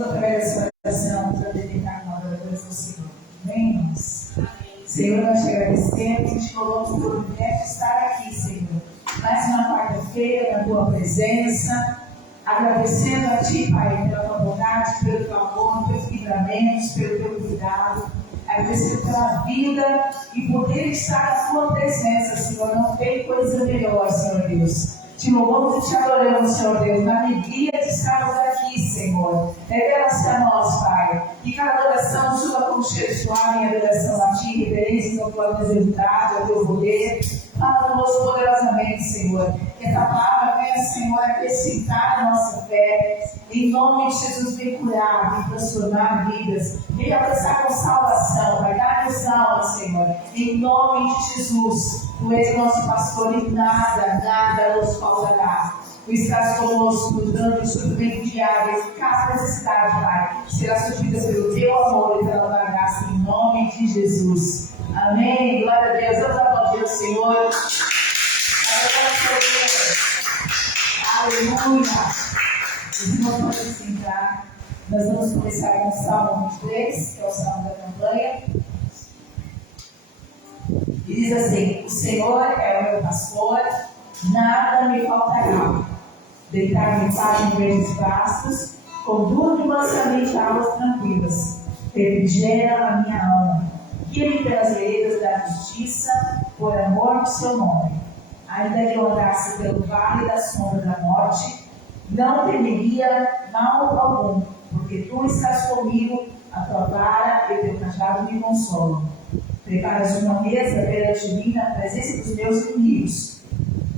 Vamos através dessa oração para dedicar uma adoração ao Senhor. Amém, irmãos? Senhor, nós te agradecemos e te louvamos por o privilégio de estar aqui, Senhor. Mais uma quarta-feira na tua presença, agradecendo a ti, Pai, pela tua bondade, pelo teu amor, pelos livramentos, pelo teu cuidado, agradecendo pela vida e poder estar na tua presença, Senhor. Não tem coisa melhor, Senhor Deus. Te louvamos e te adoramos, Senhor Deus, na alegria de estarmos aqui, Senhor. Revela-se a nós, Pai, que cada adoração sua como cheiro suave em adoração a ti, reverência ao tua misericórdia, ao teu poder. Fala conosco poderosamente, Senhor. Que essa palavra venha, Senhor, acrescentar a nossa fé. Em nome de Jesus, vem curar, vem transformar vidas. Vem abraçar com salvação, Pai. Dá-nos alma, Senhor. Em nome de Jesus, Tu és nosso pastor e nada nos faltará. Tu estás conosco, dando o suprimento diário, cada necessidade, Pai, será suprida pelo Teu amor e pela Tua graça, em nome de Jesus. Amém. Glória a Deus. Vamos aplaudir o Senhor. Aleluia. Os irmãos podem sentar. Nós vamos começar com o Salmo 23, que é o Salmo da campanha. E diz assim: o Senhor é o meu pastor, nada me faltará. Deitar-me em paz em verdes pastos, conduz-me mansamente a águas tranquilas, refrigera a minha alma. Guia-me pelas veredas da justiça, por amor do seu nome. Ainda que eu andasse pelo vale da sombra da morte, não temeria mal algum, porque tu estás comigo, a tua vara e o teu cajado me consolam. Preparas uma mesa perante mim na presença dos meus inimigos.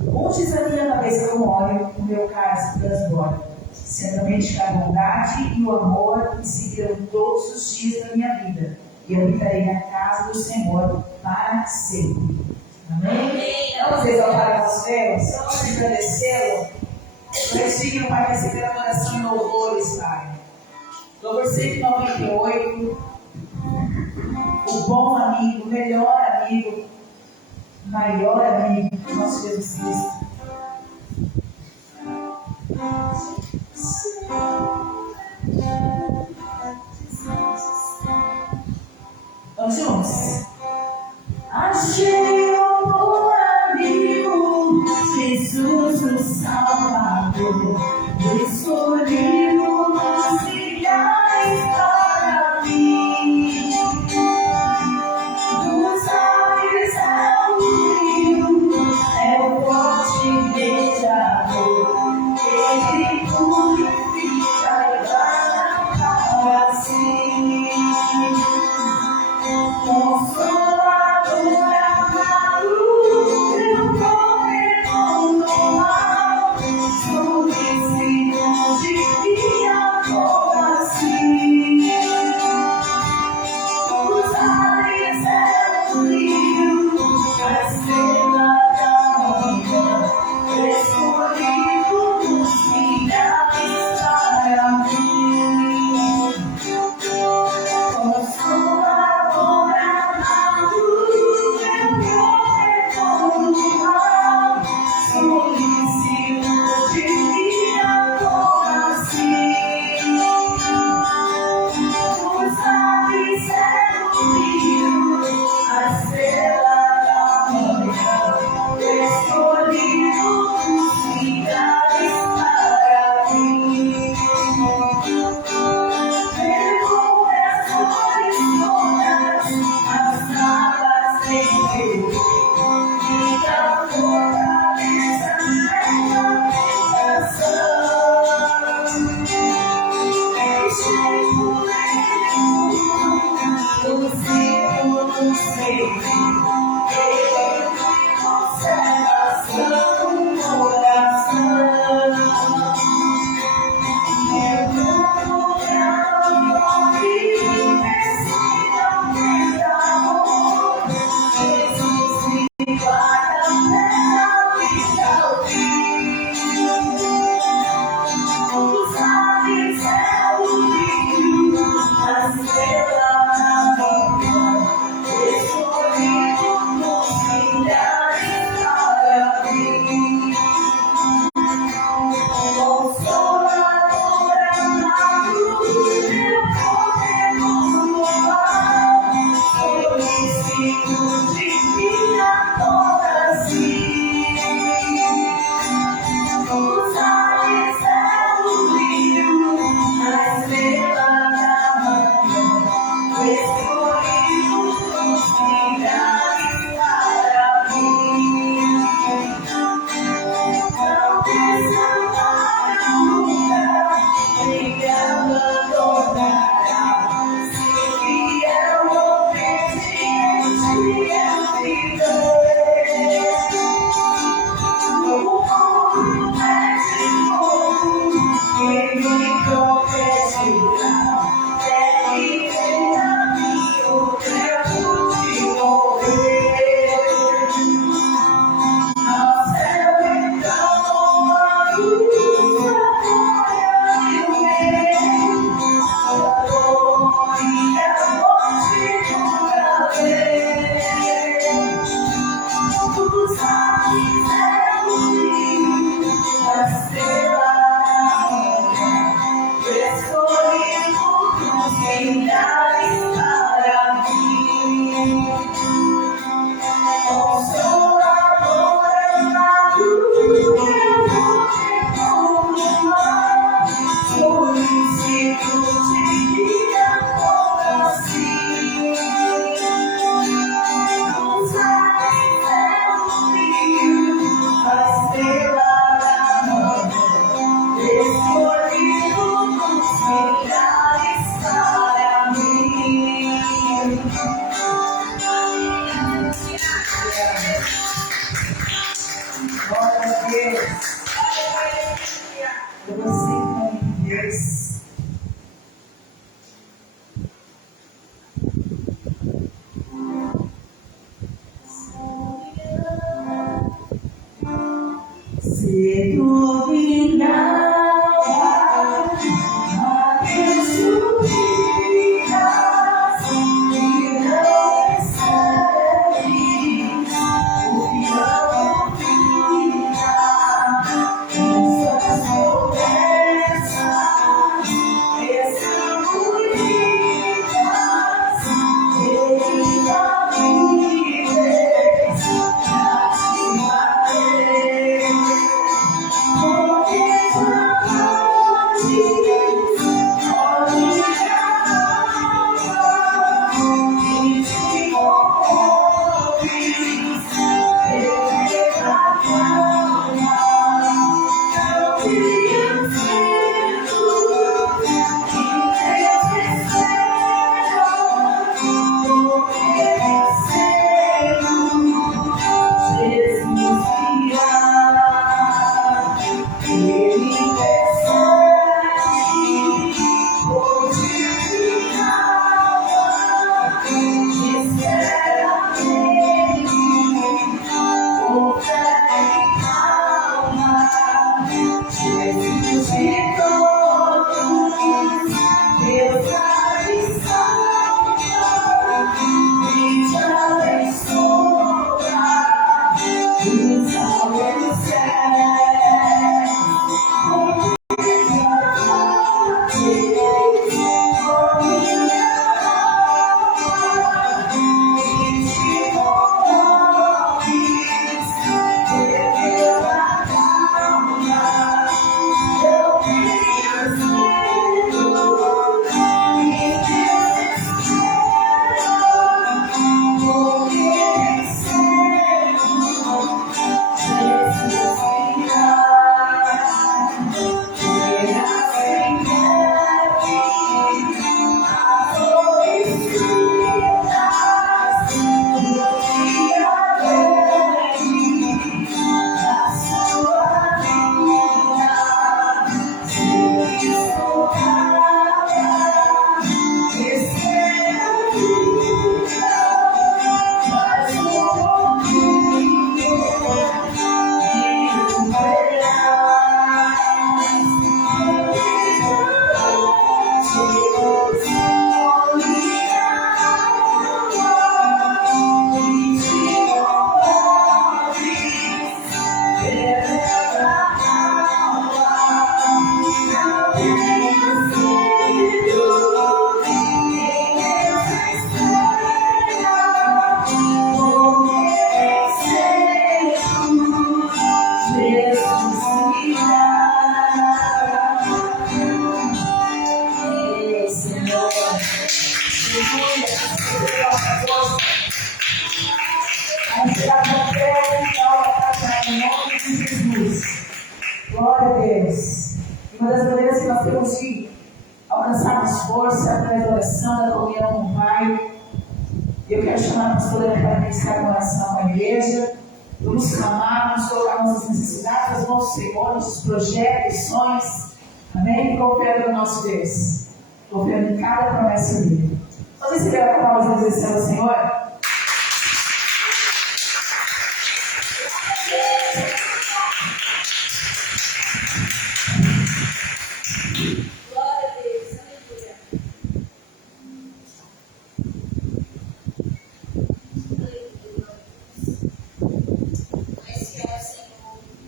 Unges a minha cabeça com óleo, o meu cálice transborda. Certamente que a bondade e o amor me seguirão todos os dias da minha vida, e eu habitarei na casa do Senhor para sempre. Amém? Vamos exaltar a Deus, vamos agradecê-lo. Nós digno, Pai, receber a oração em louvores, Pai. Louvor 198. O bom amigo, o melhor amigo, o maior amigo do nosso Jesus Cristo. Vamos juntos. Achei um bom amigo, Jesus o Salvador, o escolhido, siga para mim. Dos olhos ao rio, é o forte beijador, ele purifica e guarda para si. Consolador amado, meu poder no mal, sou discípulo de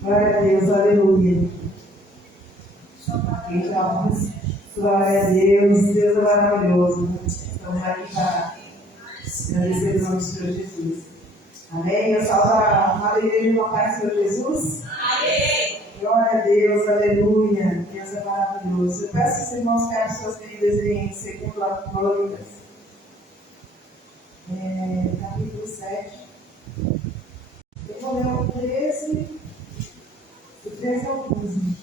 Glória a Deus, aleluia. Glória a Deus, Deus é maravilhoso. Estamos aqui para agradecer o nome do Senhor Jesus. Amém? Eu salvo a alegria do Pai Senhor Jesus. Amém. Glória a Deus, aleluia. Deus é maravilhoso. Eu peço que os irmãos queiram suas Bíblias em 2 Crônicas, capítulo 7. Eu vou ler o 13. Do 13 ao 15,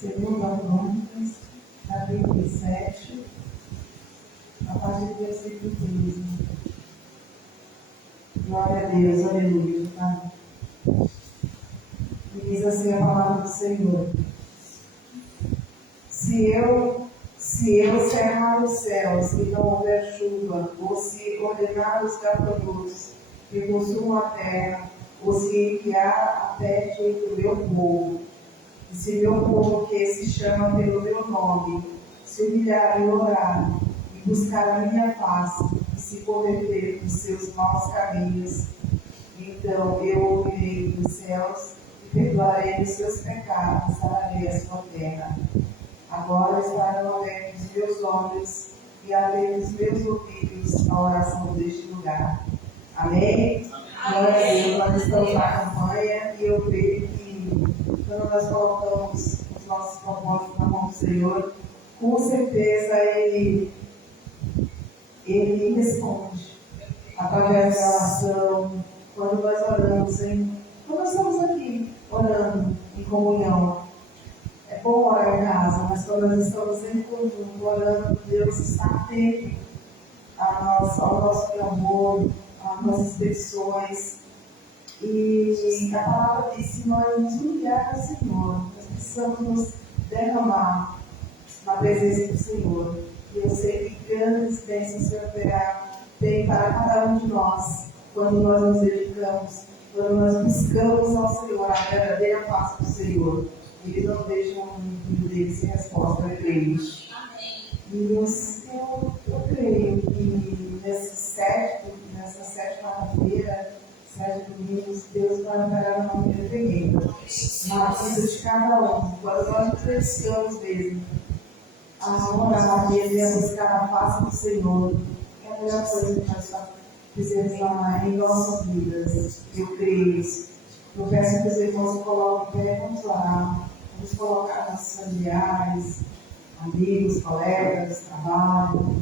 2 Crônicas, capítulo 7, a partir do versículo 15. Glória a Deus, aleluia. E diz assim a palavra do Senhor: Se eu cerrar os céus e não houver chuva, ou se ordenar os gafanhotos que consumam a terra, ou se enviar a peste entre o meu povo, e se meu povo que se chama pelo meu nome se humilhar e orar, e buscar a minha face, e se converter dos seus maus caminhos, então eu ouvirei dos céus e perdoarei os seus pecados, sararei a sua terra. Agora estarão abertos os meus olhos e abertos os meus ouvidos à oração deste lugar. Amém? Glória a Deus, nós estamos na campanha e eu creio que quando nós colocamos os nossos propósitos na mão do Senhor, com certeza Ele responde através da oração, quando nós oramos, quando nós estamos aqui orando em comunhão. É bom orar em casa, mas quando nós estamos em conjunto orando, Deus está atento ao nosso clamor, às nossas petições. E a palavra diz: se nós nos humilhar ao Senhor, nós precisamos nos derramar na presença do Senhor. E eu sei que grandes bênçãos o Senhor tem para cada um de nós, quando nós nos dedicamos, quando nós buscamos ao Senhor a verdadeira paz do Senhor. Ele não deixa um filho dele sem resposta, eu creio. E eu creio que nessa sétima feira, 7 domingos, Deus vai operar uma maneira tremenda na vida de cada um. Quando nós precisamos mesmo a orar e a buscar a face do Senhor, é a melhor coisa que nós fizemos em nossas vidas. Eu creio. Eu peço que os irmãos coloquem pé, vamos orar. Vamos colocar nossos familiares, amigos, colegas, trabalho.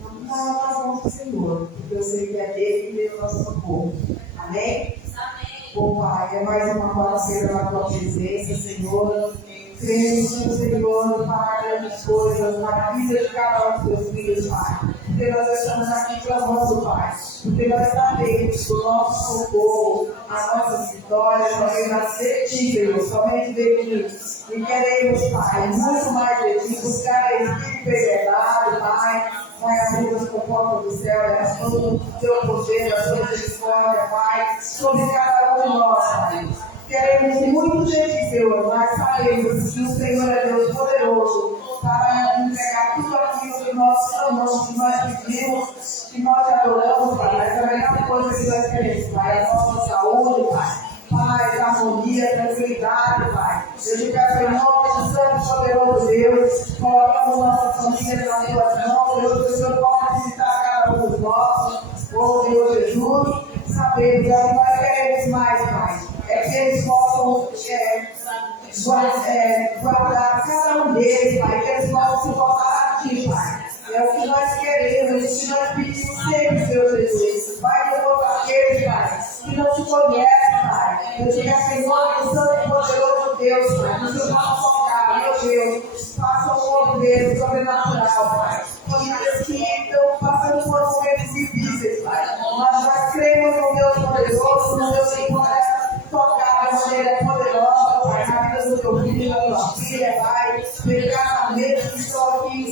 Vamos dar nas mãos do Senhor, porque eu sei que é Ele que veio o nosso socorro. Amém? Bom, Pai, é mais uma quarta-feira na Tua presença, Senhor. Cremos no Senhor para grandes coisas na vida de cada um dos Teus filhos, Pai. Porque nós estamos aqui clamando, Pai. Porque nós sabemos que o nosso socorro, as nossas vitórias, só vem nascer de Ti, Senhor, somente de Ti. E queremos, Pai, muito mais de Ti, buscar a Espírito de verdade, Pai. Vai abrir as portas do céu, derramando o Teu poder, a Tua misericórdia, Pai, sobre cada um de nós, Pai. Queremos muito de Ti, Senhor, mas sabemos que o Senhor é Deus poderoso para entregar tudo aquilo que nós clamamos, que nós pedimos, que nós adoramos, Pai. Mas a melhor coisa que nós queremos, Pai, é a nossa saúde, Pai. Paz, harmonia, tranquilidade, Pai. Eu te peço em nome do Santo Poderoso Deus, colocamos nossa família nas Tuas mãos, Deus, que o Senhor possa visitar cada um dos nossos, oh Deus Jesus, sabemos que nós queremos mais, Pai. É que eles possam guardar cada um deles, Pai, que eles possam se voltar a Ti, Pai. É o que nós queremos, o que nós pedimos sempre, Senhor Jesus. Vai de volta aqueles, Pai, que não Te conhecem, Pai. Eu te peço em nome do Santo e Poderoso Deus, Pai, que o Senhor possa tocar, meu Deus, faça um novo Deus sobrenatural, Pai. Famílias que estão passando por momentos difíceis, Pai. Mas nós cremos no Deus poderoso, no Deus que pode tocar de maneira poderosa, Pai, na vida do Teu filho, da Tua filha, Pai. Pelo casamento que estou aqui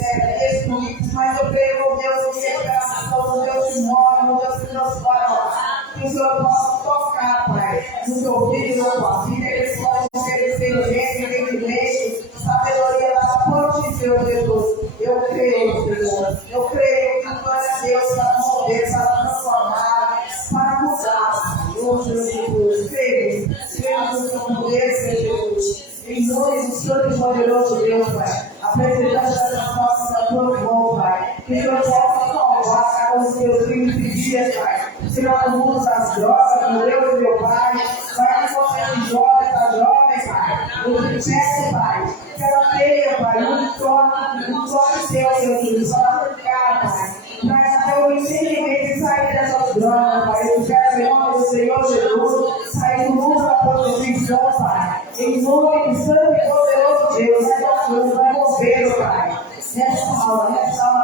destruídos, mas eu creio, meu Deus, que é graças no Deus que mora, no Deus que transforma, que o Senhor possa tocar, Pai, no Teu filho, na Tua filha, que eles possam oferecer entendimento, sabedoria da fonte, Senhor Jesus. Eu creio, Senhor, eu creio que Tu és Deus para mover, para transformar, para mudar, oh Jesus, creio no Teu poder, Senhor Jesus. Em nome do Santo e Poderoso Deus, Pai, apresentamos essa nossa na Tua mão, Pai, que o Senhor possa salvar cada um dos Teus filhos e filhas, Pai, tirar o mundo das drogas, meu Deus, meu Pai, vai encontrar jovem, Pai, eu te peço, Pai, que ela tenha, Pai, um toque Teu, Jesus, para tocar, Pai, para ter o entendimento de sair dessas drogas, Pai, eu quero em nome do Senhor Jesus, sair do mundo da prostituição, Pai. Em nome do Santo e Poderoso Deus, vai mover, Pai. Restaura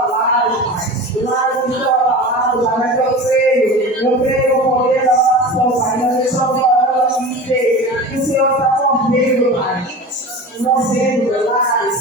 lá, Pai. Lá do Teu abalado, Pai. Mas eu creio no poder da oração, Pai. Nós estamos orando aqui, que o Senhor está movendo, Pai. Movendo lares,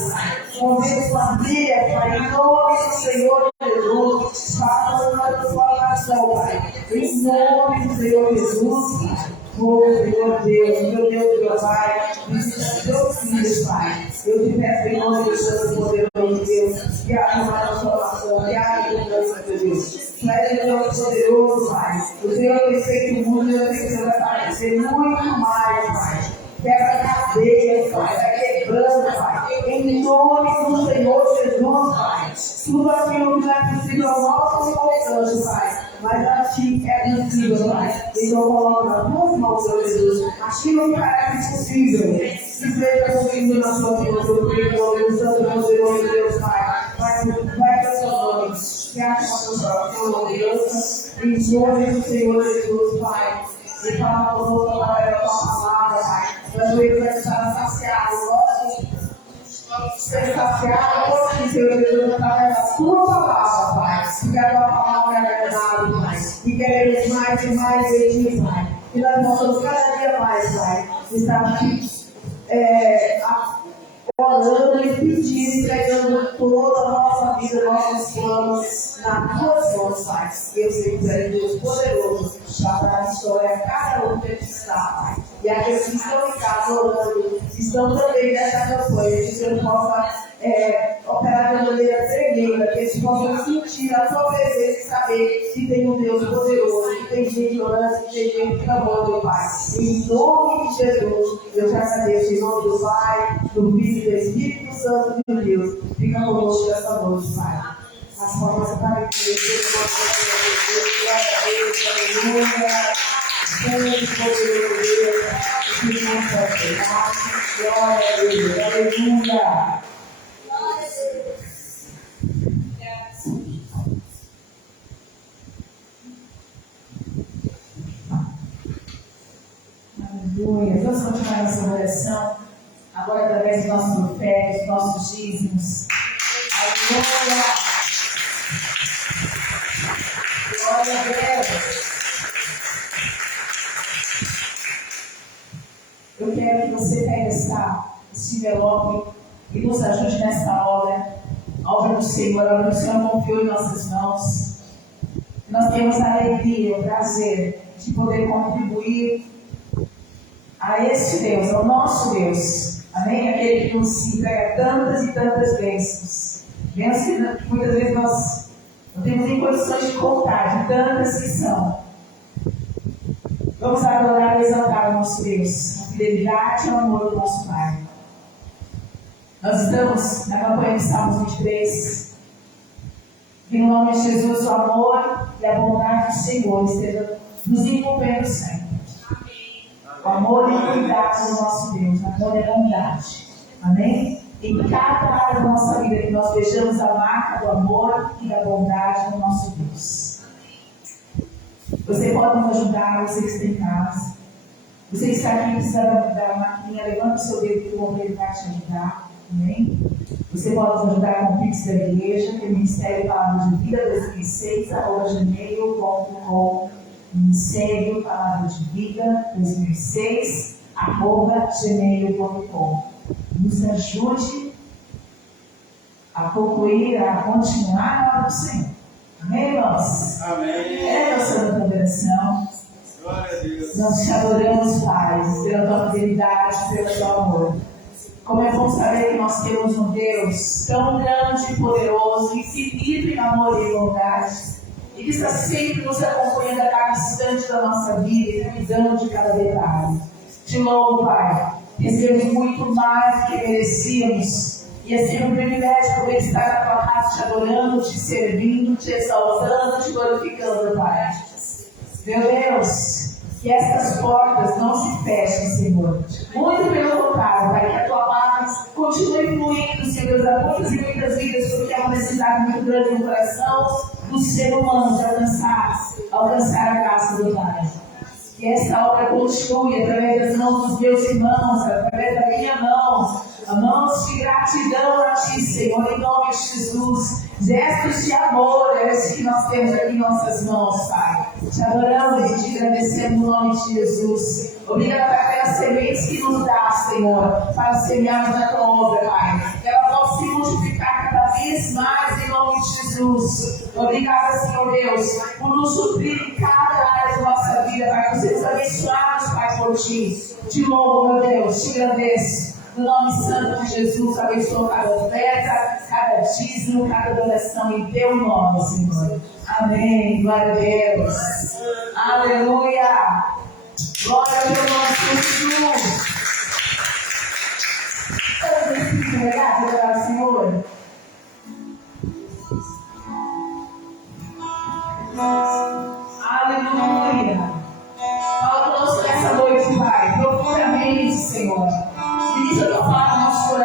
movendo família, Pai. Em nome do Senhor Jesus, faça uma transformação, Pai. Em nome do Senhor Jesus, Pai. Oh, Senhor Deus, meu Pai, visita Teus filhos, Pai. Eu te peço em nome do Santo Poderoso Deus, que haja uma transformação, que haja mudança, meu Deus. Mas é Deus poderoso, Pai. O Senhor tem feito muito, eu sei que o Senhor vai fazer muito mais, Pai. Quebra cadeias, Pai, vai quebrando, Pai. Em nome do Senhor Jesus, Pai. Tudo aquilo que não é possível ao nosso alcance, Pai. Mas a Ti é possível, Pai. Então coloca nas Tuas mãos, Senhor Jesus, aquilo que parece possível, que seja possível na sua vida, teu filho, o Santo Poderoso Deus, Pai. Vai transformando, que acha uma pessoa gloriosa, em nome do Senhor Jesus, Pai. E fala conosco através da tua palavra, Pai. Nós vamos estar saciados, ser saciado hoje, Senhor Jesus, através da tua palavra, Pai. Que a tua palavra é verdade, Pai. E queremos mais e mais de ti, Pai. E nós possamos cada dia mais, Pai, estar aqui orando e pedindo, entregando toda a nossa vida, nossos planos nas tuas mãos, Pai. Eu sei que é Deus poderoso para dar a história a cada um que está, Pai. E aqueles que estão em casa orando, estão também nessa campanha, que Deus possa operar de maneira tremenda, que eles possam sentir a sua presença e saber que tem um Deus poderoso, que tem gente orando, que tem gente clamando, meu Pai. Em nome de Jesus, eu te agradeço em nome do Pai, do Filho e do Espírito Santo de Deus. Fica conosco essa noite, Pai. As formas para que aleluia. Deus poderoso Deus, que não pode pegar. Glória a Deus, aleluia. Aleluia. Vamos continuar nossa oração, agora através do nosso profeta, dos nossos dízimos. Aleluia. Glória a Deus. Eu quero que você pegue esse envelope e nos ajude nessa obra, a obra do Senhor, a obra do Senhor confiou em nossas mãos. Nós temos a alegria, o prazer de poder contribuir a este Deus, ao nosso Deus. Amém? Aquele que nos entrega tantas e tantas bênçãos. Bênçãos que muitas vezes nós não temos nem condições de contar, de tantas que são. Vamos adorar e exaltar o nosso Deus, a fidelidade e o amor do nosso Pai. Nós estamos na campanha de Salmos 23. Que no nome de Jesus o amor e a bondade do Senhor estejam nos envolvendo sempre. O amor e o cuidado do nosso Deus, o amor e a bondade. Amém? Em cada área da nossa vida que nós vejamos a marca do amor e da bondade do nosso Deus. Você pode nos ajudar, você que está em casa. Você que está aqui precisando da maquininha, levanta o seu dedo que o bombeiro vai te ajudar. Amém? Você pode nos ajudar com o Pix da igreja, que é o Ministério Palavra de Vida 2006, @gmail.com. Ministério Palavra de Vida 2006, @gmail.com. Nos ajude a concluir, a continuar na obra do Senhor. Amém, irmãos? Amém. É nossa oração. Glória a Deus. Nós te adoramos, Pai, pela tua fidelidade, pelo teu amor. Como é bom saber que nós temos um Deus tão grande e poderoso, infinito em amor e bondade, e que está sempre nos acompanhando a cada instante da nossa vida e cuidando de cada detalhe. Te louvo, Pai. Recebemos muito mais do que merecíamos. E é sempre um privilégio poder estar na tua casa te adorando, te servindo, te exaltando, te glorificando, Pai. Meu Deus, que estas portas não se fechem, Senhor. Muito pelo contrário, Pai, que a tua paz continue fluindo, Senhor, a muitas e muitas vidas, porque é uma necessidade muito grande no coração do ser humano de alcançar a graça do Pai. Que esta obra continue através das mãos dos meus irmãos, através da minha mão. Mãos de gratidão a Ti, Senhor, em nome de Jesus. Gestos de amor é esse que nós temos aqui em nossas mãos, Pai. Te adoramos e te agradecemos no nome de Jesus. Obrigada por aquelas sementes que nos dá, Senhor, para semearmos na Tua obra, Pai. Que ela possa se multiplicar cada vez mais em nome de Jesus. Obrigada, Senhor Deus, por nos suprir em cada área da nossa vida, Pai. Que vocês abençoados, Pai, por Ti. Te louvo, meu Deus, te agradeço. No nome santo de Jesus, abençoa cada oferta, cada dízimo, cada adoração em Teu nome, Senhor. Amém. Glória a Deus. Aleluia. Glória ao Teu nome, Jesus. Todos esses que verdade, adorar, Senhor. Aleluia. Fala conosco nessa noite, Pai, profundamente, Senhor. Ministra a tua palavra no nosso coração.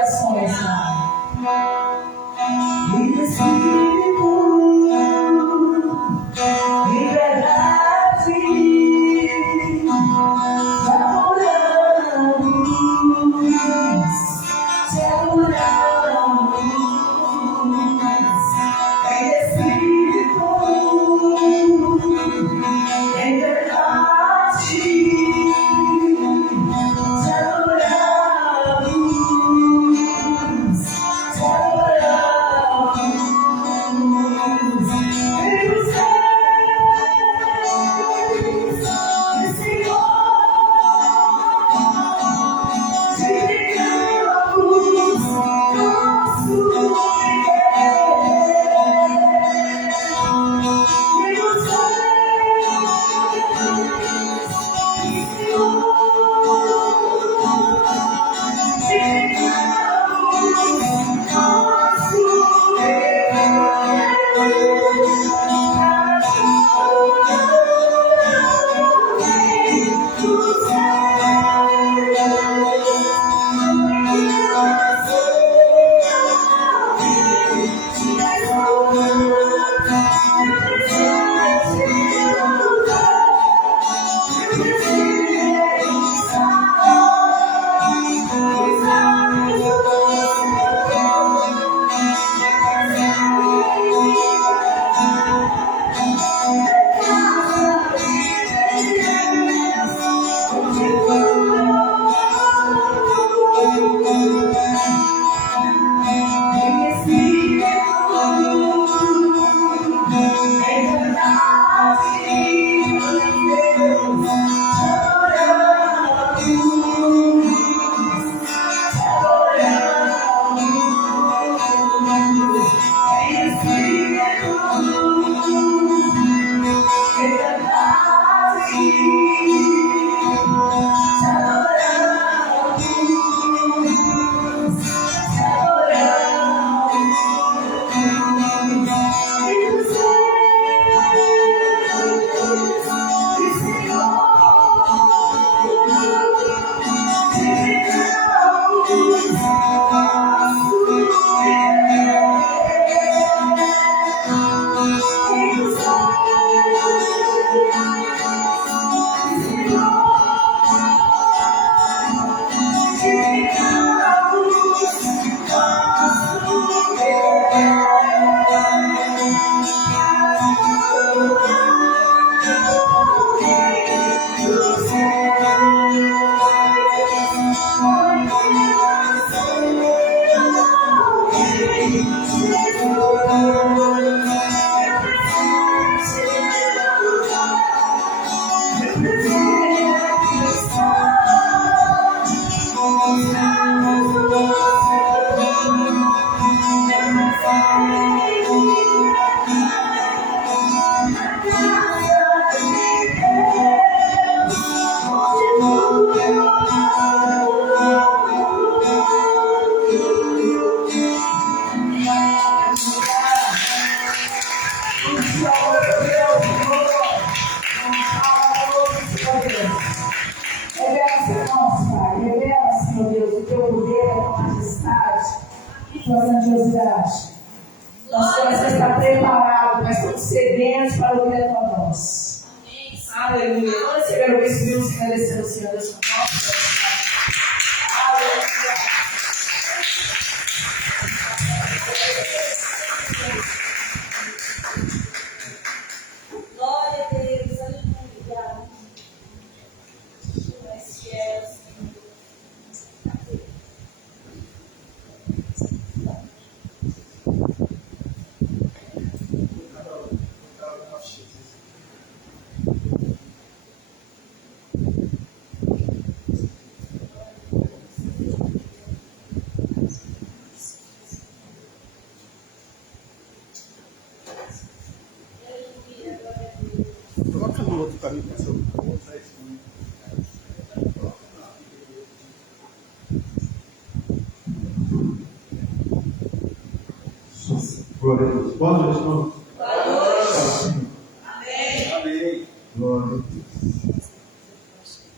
Glória a Deus. Boa noite, irmão. Boa noite. Amém. Amém. Glória a Deus.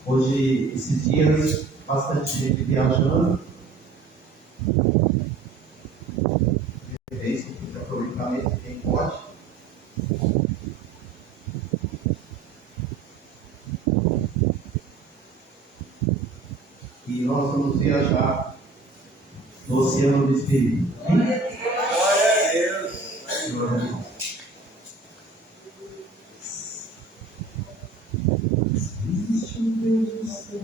Hoje, esses dias, bastante gente viajando. viajar no Oceano do Espírito. Glória a Deus. Glória a Deus. Existe um Deus no céu.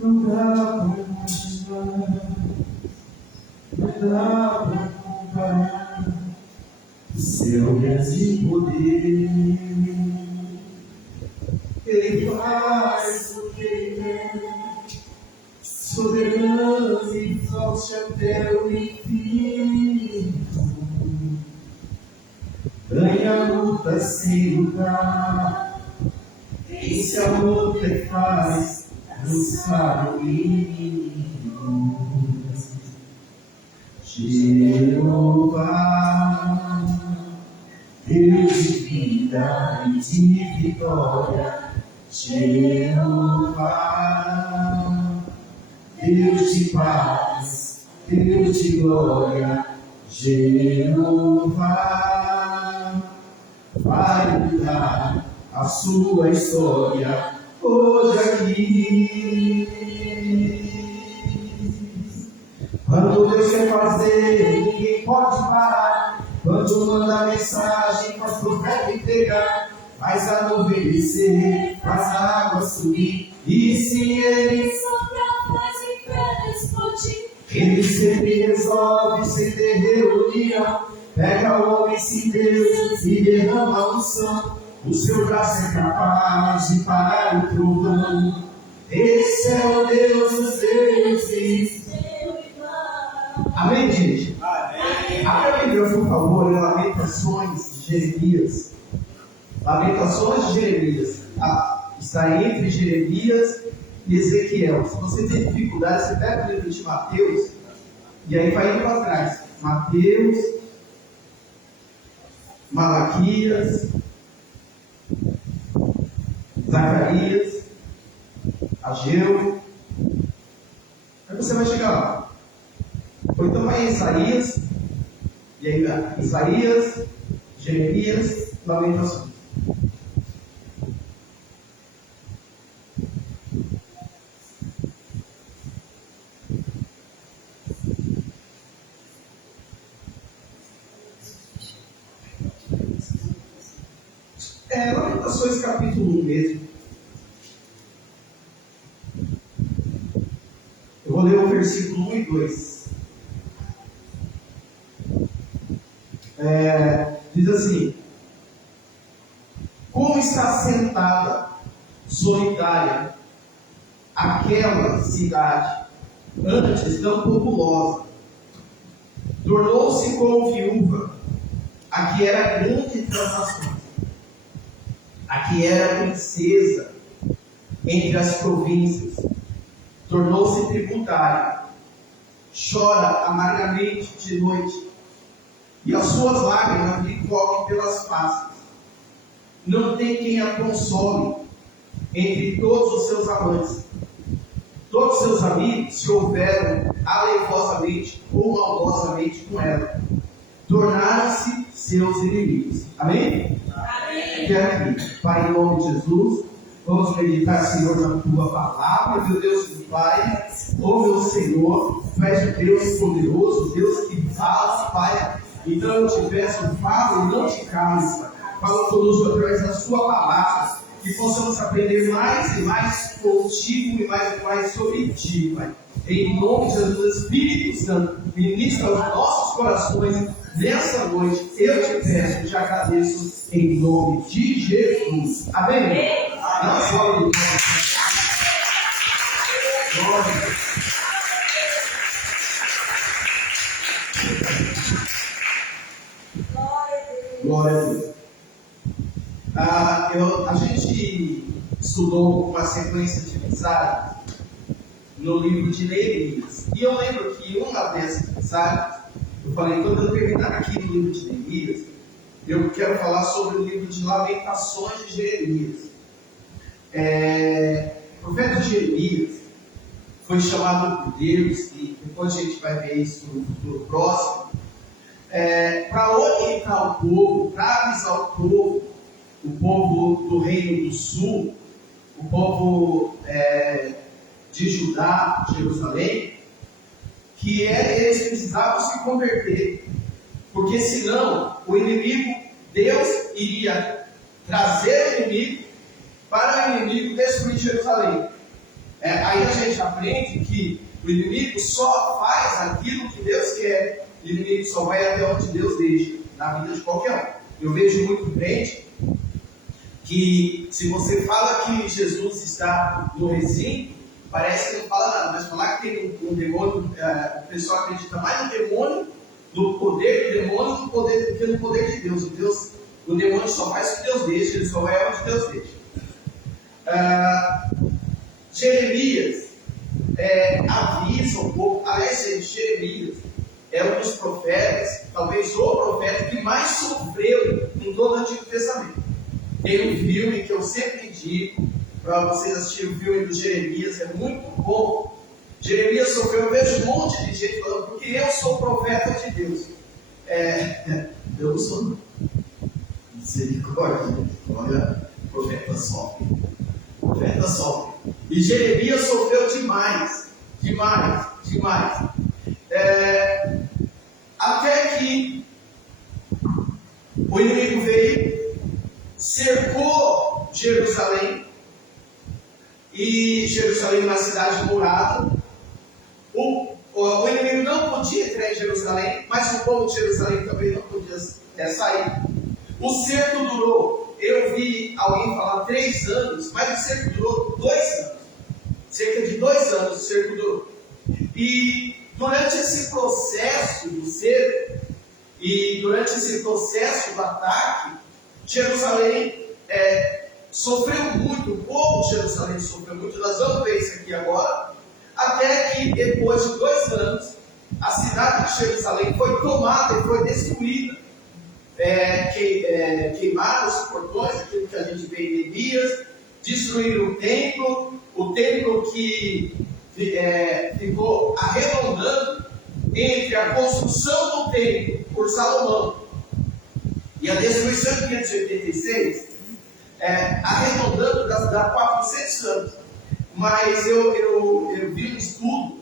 Não dá para imaginar, não dá para comparar o seu grande poder. Ele faz o que ele quer, soberano e forte até o infinito. Ganha a luta sem lutar, vence a luta e faz dançar o inimigo. Jeová, Deus de vida e de vitória. Jeová, Deus de paz, Deus de glória. Jeová, vai mudar a sua história hoje aqui. Quando Deus quer fazer, ninguém pode parar. Quando manda mensagem, faz profeta entregar. Faz a nuvem descer, faz a água subir. E se ele sopra, faz o inferno explodir. ele sempre resolve sem ter reunião. Pega o homem sem Deus e derrama a unção. O seu braço é capaz de parar o trovão. Esse é o Deus dos deuses. Amém, gente? Amém. Abra a Bíblia, por favor, em Lamentações de Jeremias. Lamentações de Jeremias. Está entre Jeremias e Ezequiel. Se você tem dificuldade, você pega o livro de Mateus e aí vai indo para trás. Mateus, Malaquias, Zacarias, Ageu. Aí você vai chegar lá. Ou então vai em Isaías, e aí Isaías, Jeremias, Lamentações. Lamentações capítulo 1 mesmo. Eu vou ler o versículo 1 e 2. Diz assim: como está sentada, solitária, aquela cidade, antes tão populosa, tornou-se como viúva, a que era grande transação, a que era princesa entre as províncias, tornou-se tributária, chora amargamente de noite, e as suas lágrimas lhe correm pelas faces. Não tem quem a console entre todos os seus amantes. Todos seus amigos se houveram alevosamente ou malvosamente com ela. Tornaram-se seus inimigos. Amém? Amém. Quero aqui, Pai, em nome de Jesus, vamos meditar, Senhor, na Tua palavra, meu Deus e Pai, ó meu Senhor, Tu és o Deus poderoso, Deus que fala, Pai. Então eu te peço, fala e não te cales, Pai. Fala conosco através da Sua palavra, que possamos aprender mais e mais contigo e mais e mais sobre Ti, Pai. Em nome de Jesus, Espírito Santo, ministra aos nossos corações nessa noite. Eu te peço e te agradeço em nome de Jesus. Amém? Amém. Não só de glória a Deus. A gente estudou uma sequência de mensagens no livro de Neemias. E eu lembro que uma dessas mensagens, eu falei, quando eu terminar aqui no livro de Neemias, eu quero falar sobre o livro de Lamentações de Jeremias. O profeta Jeremias foi chamado por Deus, e depois a gente vai ver isso no futuro próximo, para orientar o povo, para avisar o povo do Reino do Sul, o povo de Judá, Jerusalém, que eles precisavam se converter, porque senão o inimigo, Deus iria trazer o inimigo para o inimigo destruir Jerusalém. Aí a gente aprende que o inimigo só faz aquilo que Deus quer, o inimigo só vai até onde Deus deixa, na vida de qualquer um. Eu vejo muito crente que, se você fala que Jesus está no recinto, parece que não fala nada, mas falar que tem um demônio, o pessoal acredita mais no demônio, no poder do demônio, do que no poder de Deus. O demônio só faz o que Deus deixa, ele só vai onde Deus deixa. Jeremias avisa um pouco, aliás, Jeremias é um dos profetas, talvez o profeta que mais sofreu em todo o Antigo Testamento. Tem um filme que eu sempre indico para vocês assistirem, o filme do Jeremias, é muito bom. Jeremias sofreu, eu vejo um monte de gente falando, porque eu sou profeta de Deus. Eu não sou, não. Misericórdia, olha, profeta sofre. Profeta sofre. E Jeremias sofreu demais. Até que o inimigo veio, cercou Jerusalém, e Jerusalém é uma cidade murada. O inimigo não podia entrar em Jerusalém, mas o povo de Jerusalém também não podia sair. O cerco durou, eu vi alguém falar 3 anos, mas o cerco durou 2 anos. Cerca de 2 anos o cerco durou. E durante esse processo do cerco, e durante esse processo do ataque, Jerusalém sofreu muito, o povo de Jerusalém sofreu muito. Nós vamos ver isso aqui agora, até que depois de 2 anos, a cidade de Jerusalém foi tomada e foi destruída. Queimaram os portões, aquilo que a gente vê em Neemias, destruíram o templo que ficou arredondando entre a construção do templo por Salomão e a destruição de 586, arredondando dá 400 anos. Mas eu vi um estudo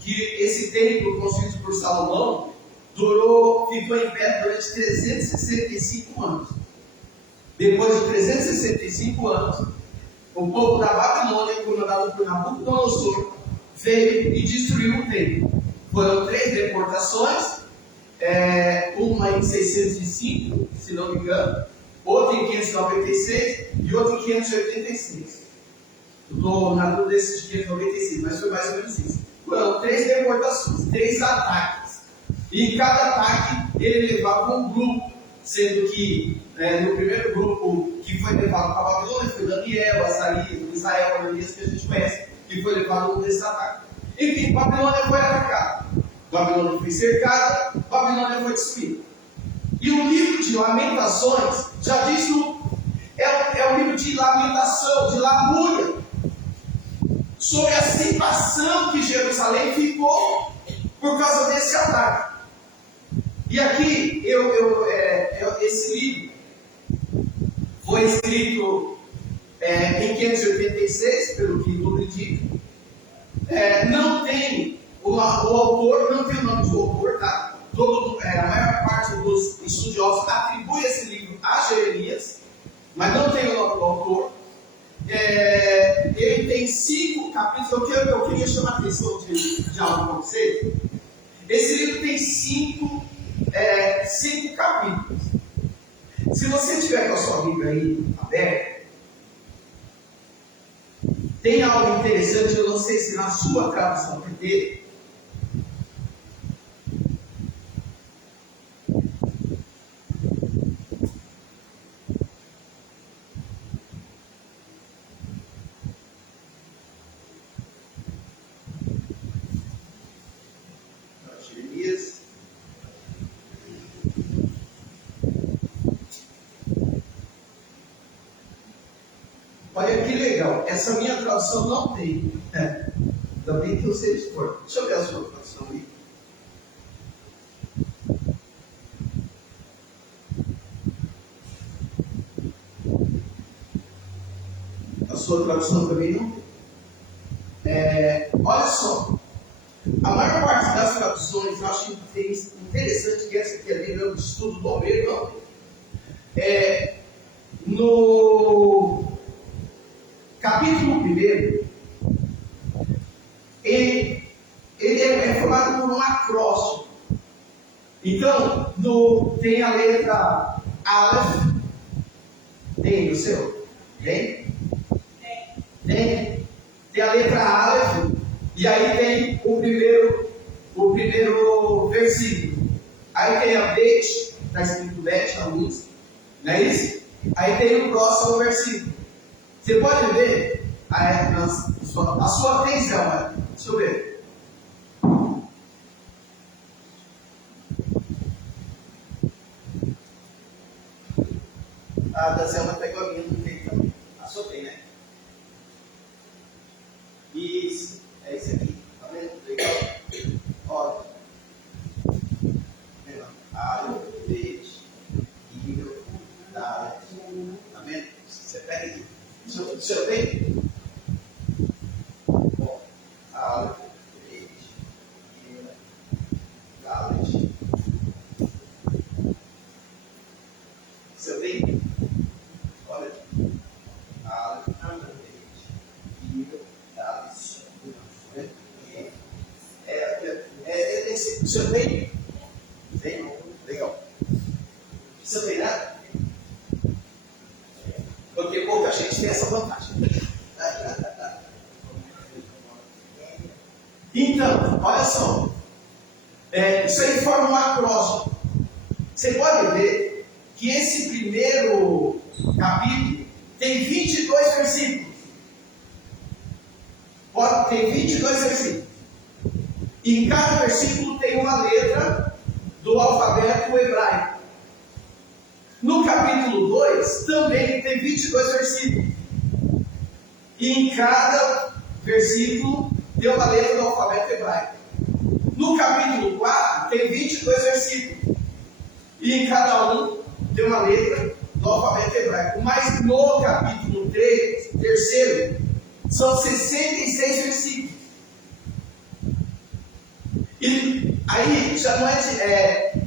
que esse templo construído por Salomão ficou em pé durante 365 anos. Depois de 365 anos, o povo da Babilônia, comandado por Nabucodonosor, veio e destruiu o templo. Foram 3 deportações, uma em 605, se não me engano, outra em 596 e outra em 586. Eu estou na dúvida desses de 596, mas foi mais ou menos isso. Foram 3 deportações, 3 ataques. E em cada ataque ele levava um grupo, sendo que no primeiro grupo que foi levado para a Babilônia foi Daniel, Azarias, Israel, Ananias, que a gente conhece, que foi levado num desses ataques. Enfim, Babilônia foi atacada, Babilônia foi cercada, Babilônia foi destruída. E o livro de Lamentações já diz tudo. É um livro de lamentação, de lamúria, sobre a situação que Jerusalém ficou por causa desse ataque. E aqui, esse livro foi escrito em 586, pelo que tudo indica. Não tem o autor, não tem o nome do autor, tá? A maior parte dos estudiosos atribui esse livro a Jeremias, mas não tem o nome do autor. Ele tem 5 capítulos. Eu queria chamar a atenção de algo para vocês. Esse livro tem 5 capítulos. Se você tiver com a sua Bíblia aí aberta, tem algo interessante. Eu não sei se na sua tradução vai ter. Olha que legal, essa minha tradução não tem. Ainda bem que eu sei expor. Deixa eu ver a sua tradução aí. A sua tradução também não tem. Olha só. A maior parte das traduções, eu acho interessante que essa aqui é dentro do estudo do Almeida, no capítulo 1, ele é formado por um acróstico. Então, tem a letra Aleph, tem no seu? Tem? Tem a letra Aleph, e aí tem o primeiro versículo. Aí tem a Bet, está escrito Bet, a luz, não é isso? Aí tem o próximo versículo. Você pode ver a sua atenção, deixa eu ver. A da Selma pegou a minha, não tem também. A sua tem, né? Isso, é esse aqui. Tá vendo? Legal. Olha. Leite, milho, Dalet. Tá vendo? Você pega aqui. O seu tem? Bom. Leite, milho, Dalet. O seu tem? Olha. Leite, milho, Dalet. O senhor tem? Tem? Legal. O senhor tem nada? Porque pouca gente tem essa vantagem. Então, olha só. Isso aí forma um acróstico. Você pode ver que esse primeiro capítulo tem 22 versículos. Tem 22 versículos. E em cada versículo tem uma letra do alfabeto hebraico. No capítulo 2 também tem 22 versículos. E em cada versículo tem uma letra do alfabeto hebraico. No capítulo 4 tem 22 versículos. E em cada um tem uma letra do alfabeto hebraico. Mas no capítulo 3, são 66 versículos. E aí já não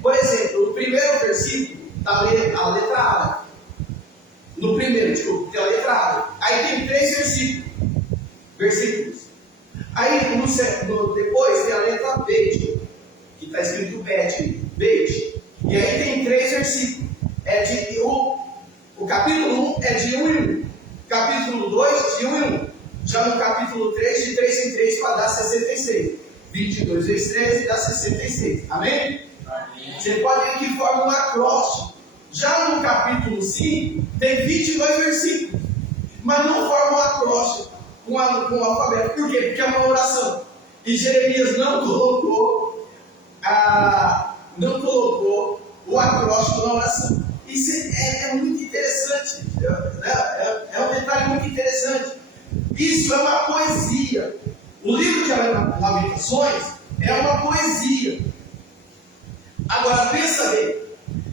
por exemplo, o primeiro versículo a letra A. No primeiro, tem a letra A. Aí tem 3 versículos. Aí depois tem a letra B, que está escrito Bet. E aí tem 3 versículos. O capítulo 1 é de 1 em 1. Capítulo 2 de 1 em 1. Já no capítulo 3, de 3 em 3 para dar 66. 22 vezes 13 dá 66. Amém? Amém? Você pode ver que forma um acróstico. Já no capítulo 5, tem 22 versículos. Mas não forma um acróstico com o alfabeto. Por quê? Porque é uma oração. E Jeremias não colocou o acróstico na oração. Isso é muito interessante. É um detalhe muito interessante. Isso é uma poesia. O livro de Lamentações é uma poesia. Agora, pensa bem.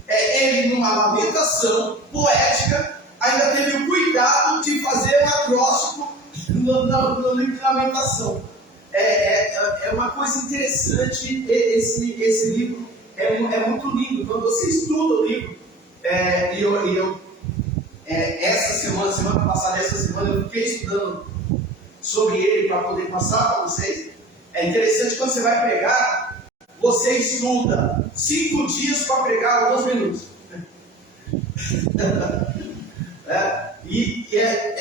Ele, numa lamentação poética, ainda teve o cuidado de fazer um acróstico no livro de Lamentação. É uma coisa interessante. Esse livro é muito lindo. Quando você estuda o livro, semana passada, eu fiquei estudando sobre ele para poder passar para vocês. É interessante quando você vai pregar, você estuda 5 dias para pregar alguns minutos.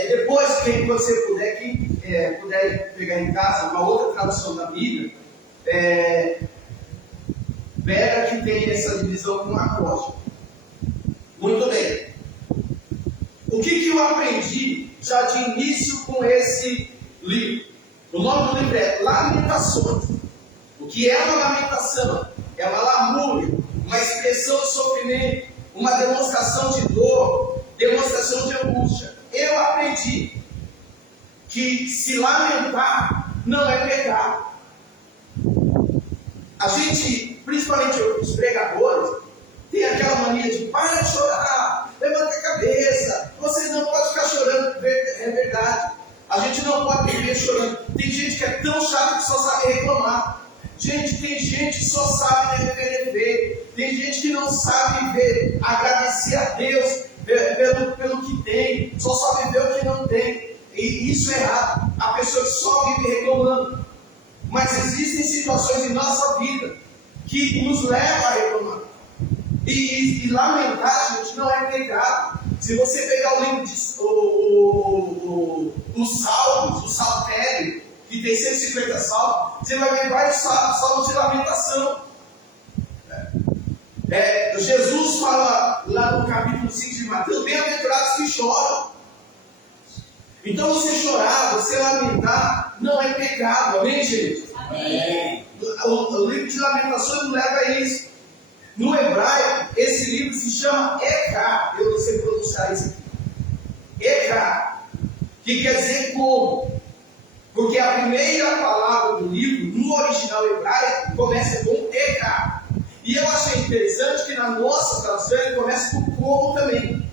Depois, quem você puder, puder pegar em casa uma outra tradução da Bíblia, pega que tem essa divisão com acróstico. Muito bem. O que eu aprendi já de início com esse livro? O nome do livro é Lamentações. O que é uma lamentação? É uma lamúria, uma expressão de sofrimento, uma demonstração de dor, demonstração de angústia. Eu aprendi que se lamentar não é pecado. A gente, principalmente os pregadores, tem aquela mania de para de chorar, levanta a cabeça, você não pode ficar chorando, é verdade. A gente não pode viver chorando. Tem gente que é tão chata que só sabe reclamar. Gente, tem gente que só sabe defender. Tem gente que não sabe agradecer a Deus pelo que tem, só sabe ver o que não tem. E isso é errado. A pessoa que só vive reclamando. Mas existem situações em nossa vida que nos levam a reclamar. E lamentar, gente, não é pecado. Se você pegar o livro os Salmos, o Saltério, que tem 150 salmos, você vai ver vários salmos de lamentação. Jesus fala lá no capítulo 5 de Mateus: bem-aventurados que choram. Então você chorar, você lamentar, não é pecado, amém, gente? Amém. O livro de lamentações nos leva a isso. No hebraico, esse livro se chama Eka, eu não sei pronunciar isso aqui. Eka, que quer dizer como? Porque a primeira palavra do livro, no original hebraico, começa com Eka. E eu achei interessante que na nossa tradução ele começa com como também.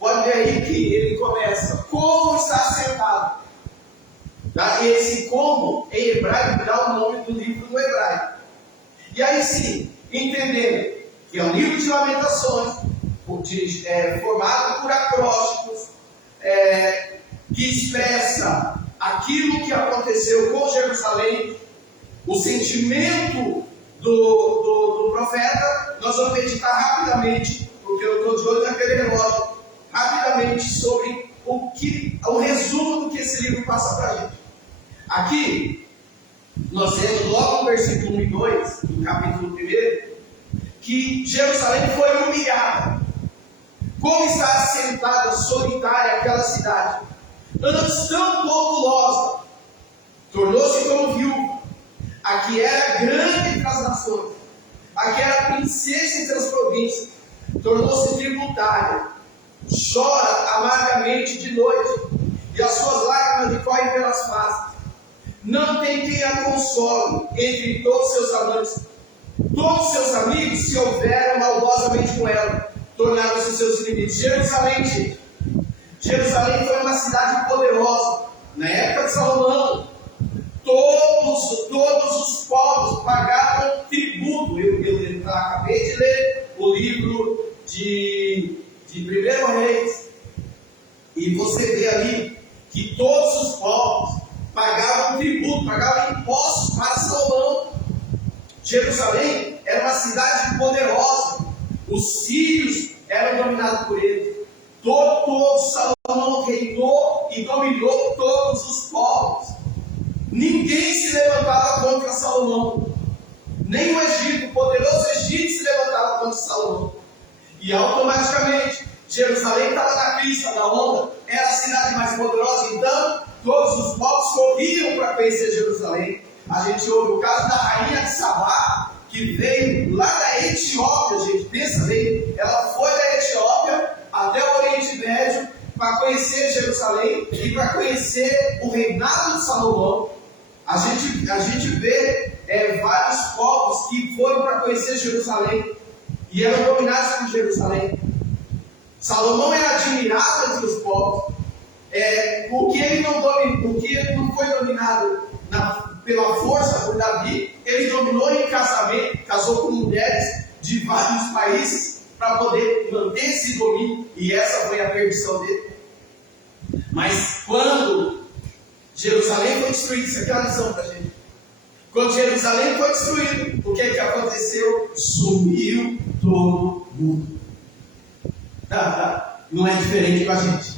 Pode ver aí que ele começa, como está sentado. Tá? Esse como, em hebraico, dá o nome do livro no hebraico. E aí sim, entendendo que é um livro de lamentações, formado por acrósticos, que expressa aquilo que aconteceu com Jerusalém, o sentimento do profeta. Nós vamos meditar rapidamente, porque eu estou de olho naquele relógio, rapidamente sobre o resumo do que esse livro passa para a gente. Aqui, nós temos logo no versículo 1 e 2, do capítulo 1, que Jerusalém foi humilhada. Como está assentada, solitária aquela cidade, antes tão populosa, tornou-se como viúva. Aqui era grande entre as nações, aqui era princesa entre as províncias, tornou-se tributária, chora amargamente de noite, e as suas lágrimas lhe correm pelas faces. Não tem quem a console entre todos seus amantes. Todos seus amigos se houveram maldosamente com ela, tornaram-se seus inimigos. Jerusalém foi uma cidade poderosa. Na época de Salomão, todos os povos pagavam tributo. Eu acabei de ler o livro de 1 Reis, e você vê ali que todos os povos pagavam tributo, pagavam impostos para Salomão. Jerusalém era uma cidade poderosa. Os sírios eram dominados por ele. Todo Salomão reinou e dominou todos os povos. Ninguém se levantava contra Salomão. Nem o Egito, o poderoso Egito, se levantava contra Salomão. E automaticamente Jerusalém estava na crista da onda, era a cidade mais poderosa. Então todos os povos corriam para conhecer Jerusalém. A gente ouve o caso da rainha de Sabá, que veio lá da Etiópia, gente, pensa bem, ela foi da Etiópia até o Oriente Médio para conhecer Jerusalém e para conhecer o reinado de Salomão. A gente vê vários povos que foram para conhecer Jerusalém e eram dominados por Jerusalém. Salomão era admirado entre os povos, porque ele não foi dominado pela força por Davi. Ele dominou em casamento, casou com mulheres de vários países para poder manter esse domínio, e essa foi a perdição dele. Mas quando Jerusalém foi destruída, isso aqui é uma lição para a gente. Quando Jerusalém foi destruído, o que aconteceu? Sumiu todo mundo. Não é diferente com a gente.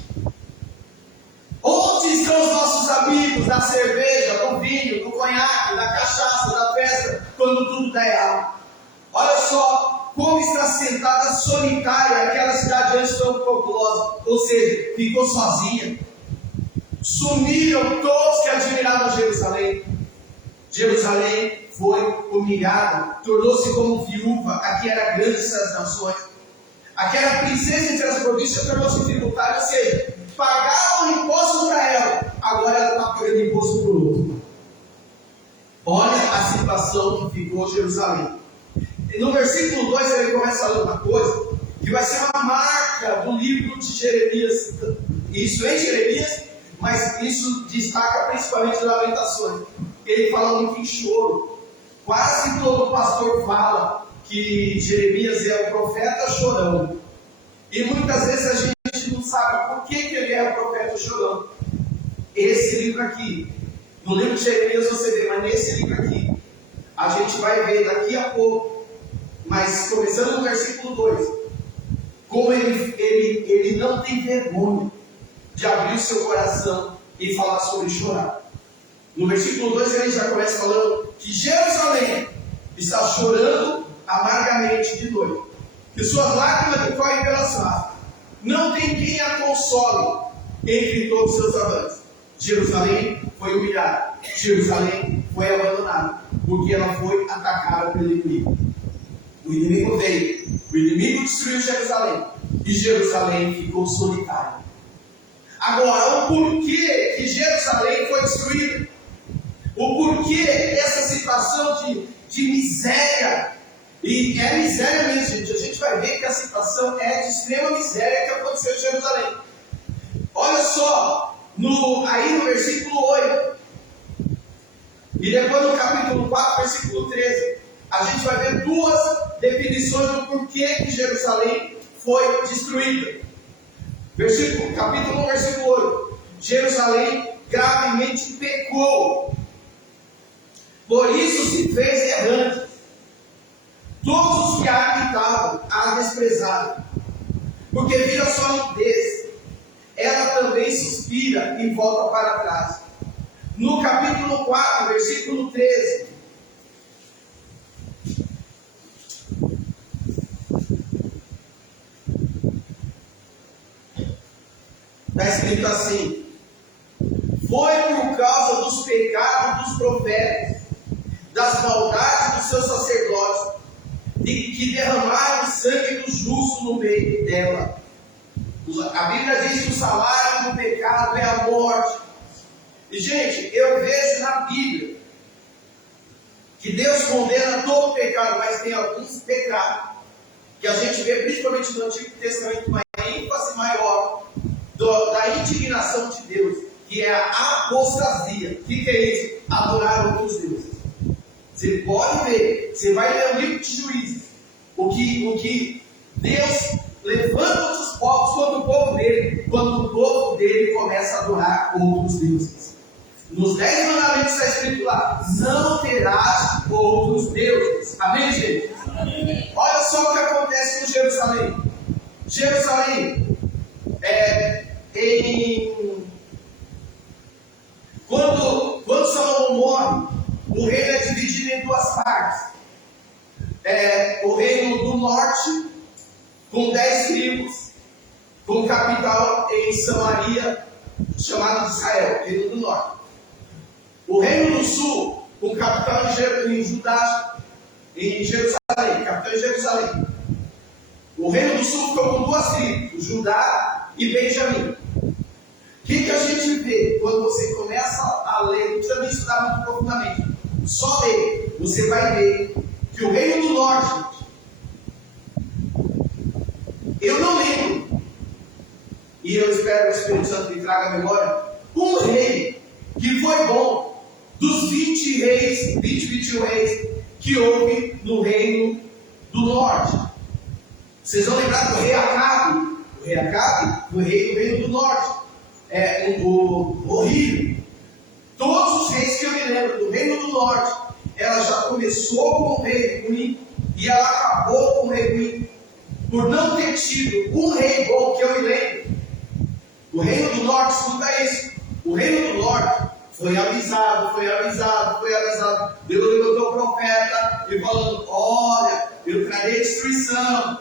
Onde estão os nossos amigos da cerveja, do vinho, do conhaque, da cachaça, da festa, quando tudo está errado? Olha só como está sentada solitária aquela cidade antes tão populosa, ou seja, ficou sozinha. Sumiram todos que admiravam Jerusalém. Jerusalém foi humilhada, tornou-se como viúva. Aqui era grande entre as nações, aqui era princesa entre as províncias, tornou-se tributária, ou seja, pagavam imposto para ela, agora ela está pagando imposto para o outro. Olha a situação que ficou Jerusalém. E no versículo 2 ele começa a ler uma coisa que vai ser uma marca marca do livro de Jeremias, isso em Jeremias, mas isso destaca principalmente Lamentações. Ele fala muito em choro. Quase todo pastor fala que Jeremias é o profeta chorão. E muitas vezes a gente não sabe por que ele é o profeta chorão. Esse livro aqui, no livro de Jeremias você vê, mas nesse livro aqui, a gente vai ver daqui a pouco, mas começando no versículo 2, como ele não tem vergonha de abrir o seu coração e falar sobre chorar. No versículo 2 ele já começa falando que Jerusalém está chorando amargamente de dor, que suas lágrimas correm pelas faces, não tem quem a console entre todos os seus amantes. Jerusalém foi humilhada, Jerusalém foi abandonada, porque ela foi atacada pelo inimigo. O inimigo veio, o inimigo destruiu Jerusalém, e Jerusalém ficou solitária. Agora, o porquê que Jerusalém foi destruída, o porquê dessa situação de miséria, e é miséria mesmo, gente. A gente vai ver que a situação é de extrema miséria que aconteceu em Jerusalém. Olha só, aí no versículo 8, e depois no capítulo 4, versículo 13, a gente vai ver duas definições do porquê que Jerusalém foi destruída. Capítulo 1, versículo 8. Jerusalém gravemente pecou, por isso se fez errante. Todos os que a habitavam a desprezaram, porque viram a sua nudez. Ela também suspira e volta para trás. No capítulo 4, versículo 13. Está escrito assim: foi por causa dos pecados dos profetas, das maldades dos seus sacerdotes, que derramaram o sangue do justo no meio dela. A Bíblia diz que o salário do pecado é a morte. E gente, eu vejo na Bíblia que Deus condena todo pecado, mas tem alguns pecados que a gente vê principalmente no Antigo Testamento uma ênfase maior da indignação de Deus, que é a apostasia. O que é isso? Adorar outros deuses. Você pode ver, você vai ler o livro de Juízes, o que Deus levanta outros povos quando o povo dele começa a adorar outros deuses. Nos 10 mandamentos está escrito lá: não terás outros deuses. Amém, gente? Amém. Olha só o que acontece com Jerusalém. Jerusalém, quando Salomão morre, o reino é dividido em duas partes. O reino do norte, com 10 tribos, com capital em Samaria, chamado de Israel, reino do norte. O reino do sul, com capital em Judá, em Jerusalém, capital em Jerusalém. O reino do sul ficou com duas tribos, Judá e Benjamim. O que a gente vê quando você começa a ler? Não precisa nem estudar muito profundamente. Só ler, você vai ver que o reino do norte, eu não lembro, e eu espero que o Espírito Santo me traga a memória, um rei que foi bom dos 21 reis que houve no reino do norte. Vocês vão lembrar do rei Acabe. O rei Acabe foi rei do reino do norte. Horrível. Todos os reis que eu me lembro do reino do norte, ela já começou com um rei ruim e ela acabou com um rei ruim, por não ter tido um rei bom que eu me lembro. O reino do norte, escuta isso. O reino do norte foi avisado. Deus levantou o profeta e falando: olha, eu trarei destruição.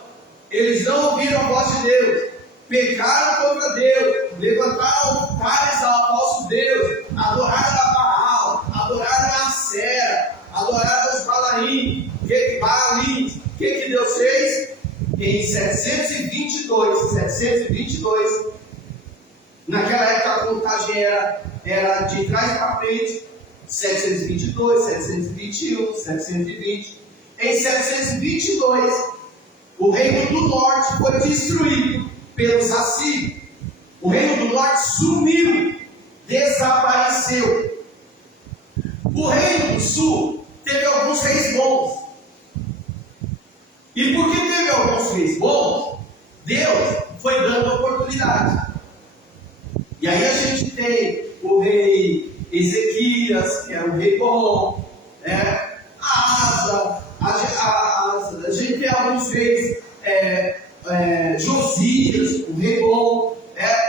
Eles não ouviram a voz de Deus, pecaram contra Deus, levantaram altares ao falso Deus, adoraram a Baal, adoraram a Acera, adoraram os Balaim, Balins. O que Deus fez? Em 722, naquela época a contagem era de trás para frente, 722, 721, 720. Em 722, o reino do norte foi destruído pelos assírios. O reino do norte sumiu, desapareceu. O reino do sul teve alguns reis bons. E porque teve alguns reis bons, Deus foi dando oportunidade. E aí a gente tem o rei Ezequias, que era um rei bom, né? A gente tem alguns reis, Josias, um rei bom,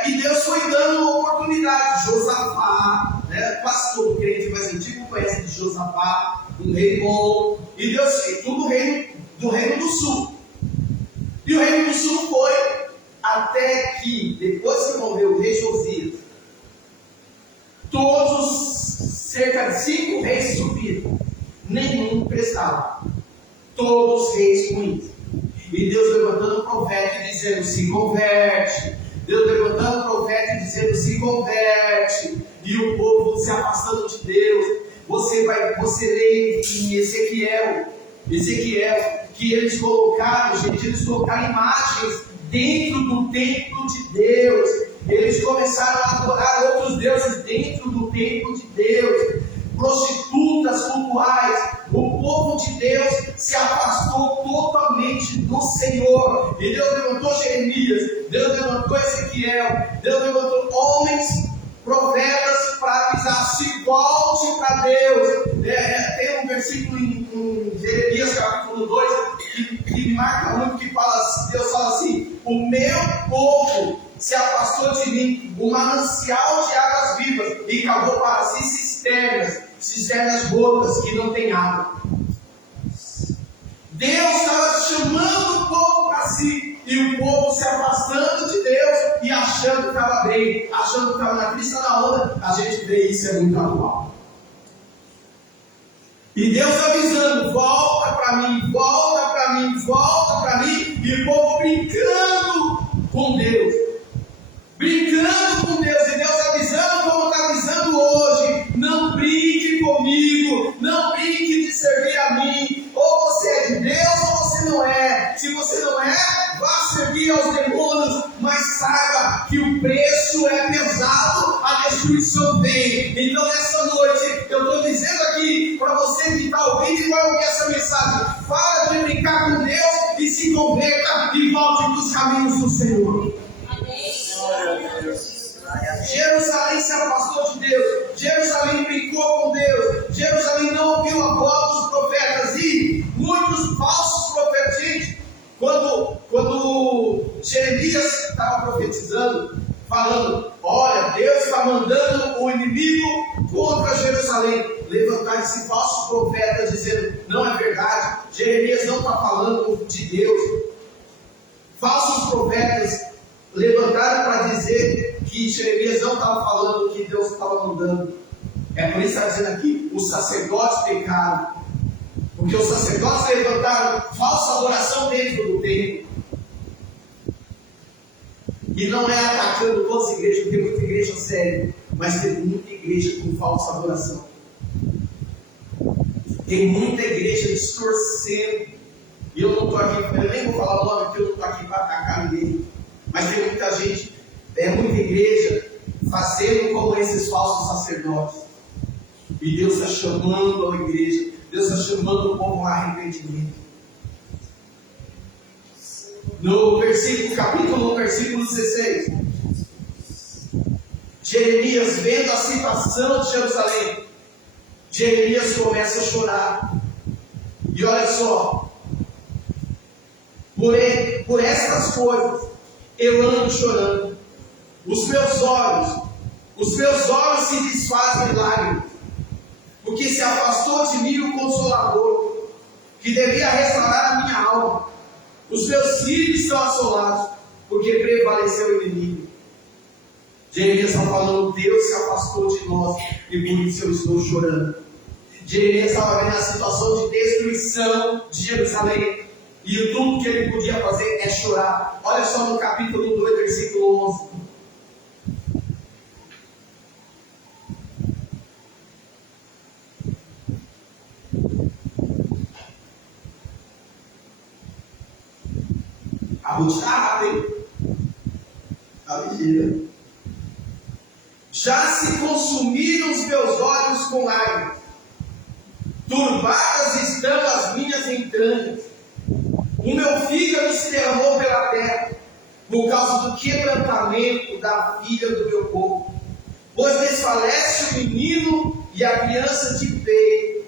e Deus foi dando oportunidade. Josafá, né? Quase todo crente mais antigo conhece de Josafá, um rei bom, e Deus fez tudo do reino do sul. E o reino do sul foi até que, depois que morreu o rei Josias, cerca de 5 reis subiram, nenhum prestava, todos reis ruins. E Deus levantando o profeta e dizendo: se converte. Deus levantando o profeta e dizendo: se converte. E o povo se afastando de Deus. Você lê em Ezequiel, que eles colocaram imagens dentro do templo de Deus. Eles começaram a adorar outros deuses dentro do templo de Deus. Prostitutas cultuais. O povo de Deus se afastou totalmente do Senhor. E Deus levantou Jeremias, Deus levantou Ezequiel, Deus levantou homens, profetas, para avisar: se volte para Deus. Tem um versículo em Jeremias capítulo 2 que marca muito, que fala, Deus fala assim: o meu povo se afastou de mim, o manancial de águas vivas, e cavou para si cisternas rotas que não tem água. Deus estava chamando o povo para si, e o povo se afastando de Deus e achando que estava bem, achando que estava na crista da onda. A gente vê isso, é muito atual. E Deus avisando: volta para mim, volta para mim, volta para mim. E o povo brincando com Deus, e Deus avisando como está avisando hoje: não brinque comigo, não brinque de servir a mim. Ou você é de Deus ou você não é. Se você não é, vá servir aos demônios, mas saiba que o preço é pesado, a destruição vem. Então nessa noite eu estou dizendo aqui para você que está ouvindo e vai ouvir essa mensagem: para de brincar com Deus e se converta e volte para os caminhos do Senhor. Jerusalém se afastou de Deus, Jerusalém brincou com Deus, Jerusalém não ouviu a voz dos profetas, e muitos falsos profetas. Gente, quando Jeremias estava profetizando, falando: olha, Deus está mandando o inimigo contra Jerusalém, levantaram-se falsos profetas dizendo: não é verdade, Jeremias não está falando de Deus. Falsos profetas levantaram para dizer que Jeremias não estava falando o que Deus estava mandando. É por isso que está dizendo aqui: os sacerdotes pecaram, porque os sacerdotes levantaram falsa adoração dentro do templo. E não é atacando todas as igrejas, tem muita igreja séria, mas tem muita igreja com falsa adoração. Tem muita igreja distorcendo. E eu não estou aqui, eu nem vou falar o nome, porque eu não estou aqui para atacar ninguém. Mas tem muita gente, muita igreja fazendo como esses falsos sacerdotes. E Deus está chamando a igreja, Deus está chamando o povo ao arrependimento. No capítulo 1, versículo 16, Jeremias, vendo a situação de Jerusalém, Jeremias começa a chorar. E olha só: por estas coisas eu ando chorando, os meus olhos se desfazem em lágrimas, porque se afastou de mim o Consolador, que devia restaurar a minha alma. Os meus filhos estão assolados, porque prevaleceu o inimigo. Jeremias está falando: Deus se afastou de nós, e por isso eu estou chorando. Jeremias estava vendo a situação de destruição de Jerusalém, e tudo que ele podia fazer é chorar. Olha só no capítulo 2, versículo 11. A Ruth está rápida, hein? A vigília. Já se consumiram os meus olhos com lágrimas, turbadas estão as minhas entranhas. O meu fígado se derramou pela terra, por causa do quebrantamento da filha do meu povo. Pois desfalece o menino e a criança de peito.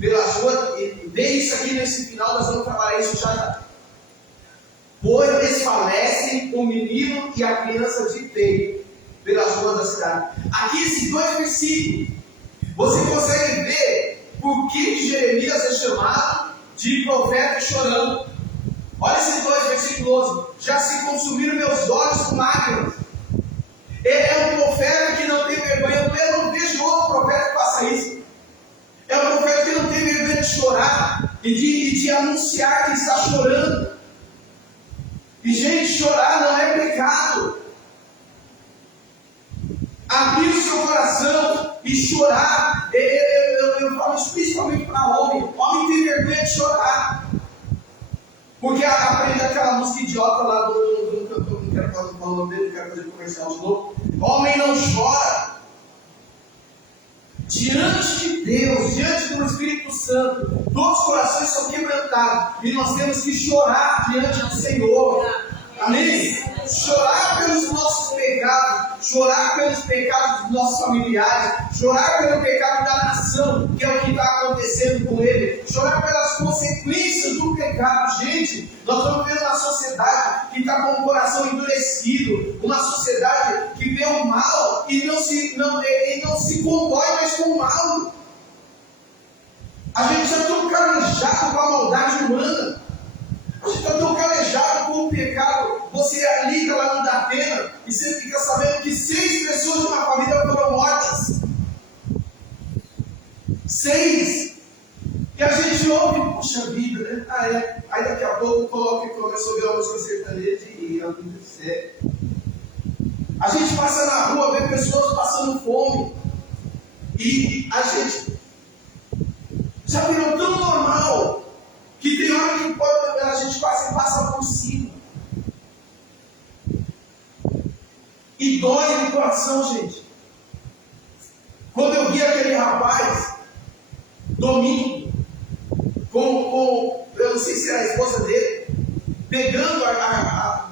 Pelas ruas, vê isso aqui nesse final, nós vamos trabalhar isso já. Pois desfalecem o menino e a criança de peito pelas ruas da cidade. Aqui esses dois versículos, você consegue ver por que Jeremias é chamado de profeta chorando. Olha esses dois versículos. Já se consumiram meus olhos com lágrimas. É um profeta que não tem vergonha. Eu não vejo outro profeta que faça isso. É um profeta que não tem vergonha de chorar e de anunciar que está chorando. E gente, chorar não é pecado. Abrir o seu coração e chorar. Eu falo isso principalmente para homem. Homem tem vergonha de chorar. Porque aprende aquela música idiota lá do cantor, não quero falar o nome dele, não quero fazer comercial de novo. Homem não chora. Diante de Deus, diante do Espírito Santo, todos os corações são quebrantados. E nós temos que chorar diante do Senhor. Amém? Chorar pelos nossos pecados, chorar pelos pecados dos nossos familiares, chorar pelo pecado da nação, que é o que está acontecendo com ele, chorar pelas consequências do pecado. Gente, nós estamos vendo uma sociedade que está com o coração endurecido, uma sociedade que vê o mal e não se compõe mais com o mal. A gente está tão calejado com a maldade humana. A gente está tão calejado com o pecado. Você liga lá no Datena e você fica sabendo que 6 pessoas de uma família foram mortas. 6. E a gente ouve, puxa vida, né? Aí daqui a pouco coloca e começa a ouvir uma música sertaneja e é muito sério. A gente passa na rua, vê pessoas passando fome. E a gente já virou tão normal que tem hora que a gente passa por cima. E dói no coração, gente. Quando eu vi aquele rapaz, domingo, eu não sei se era a esposa dele, pegando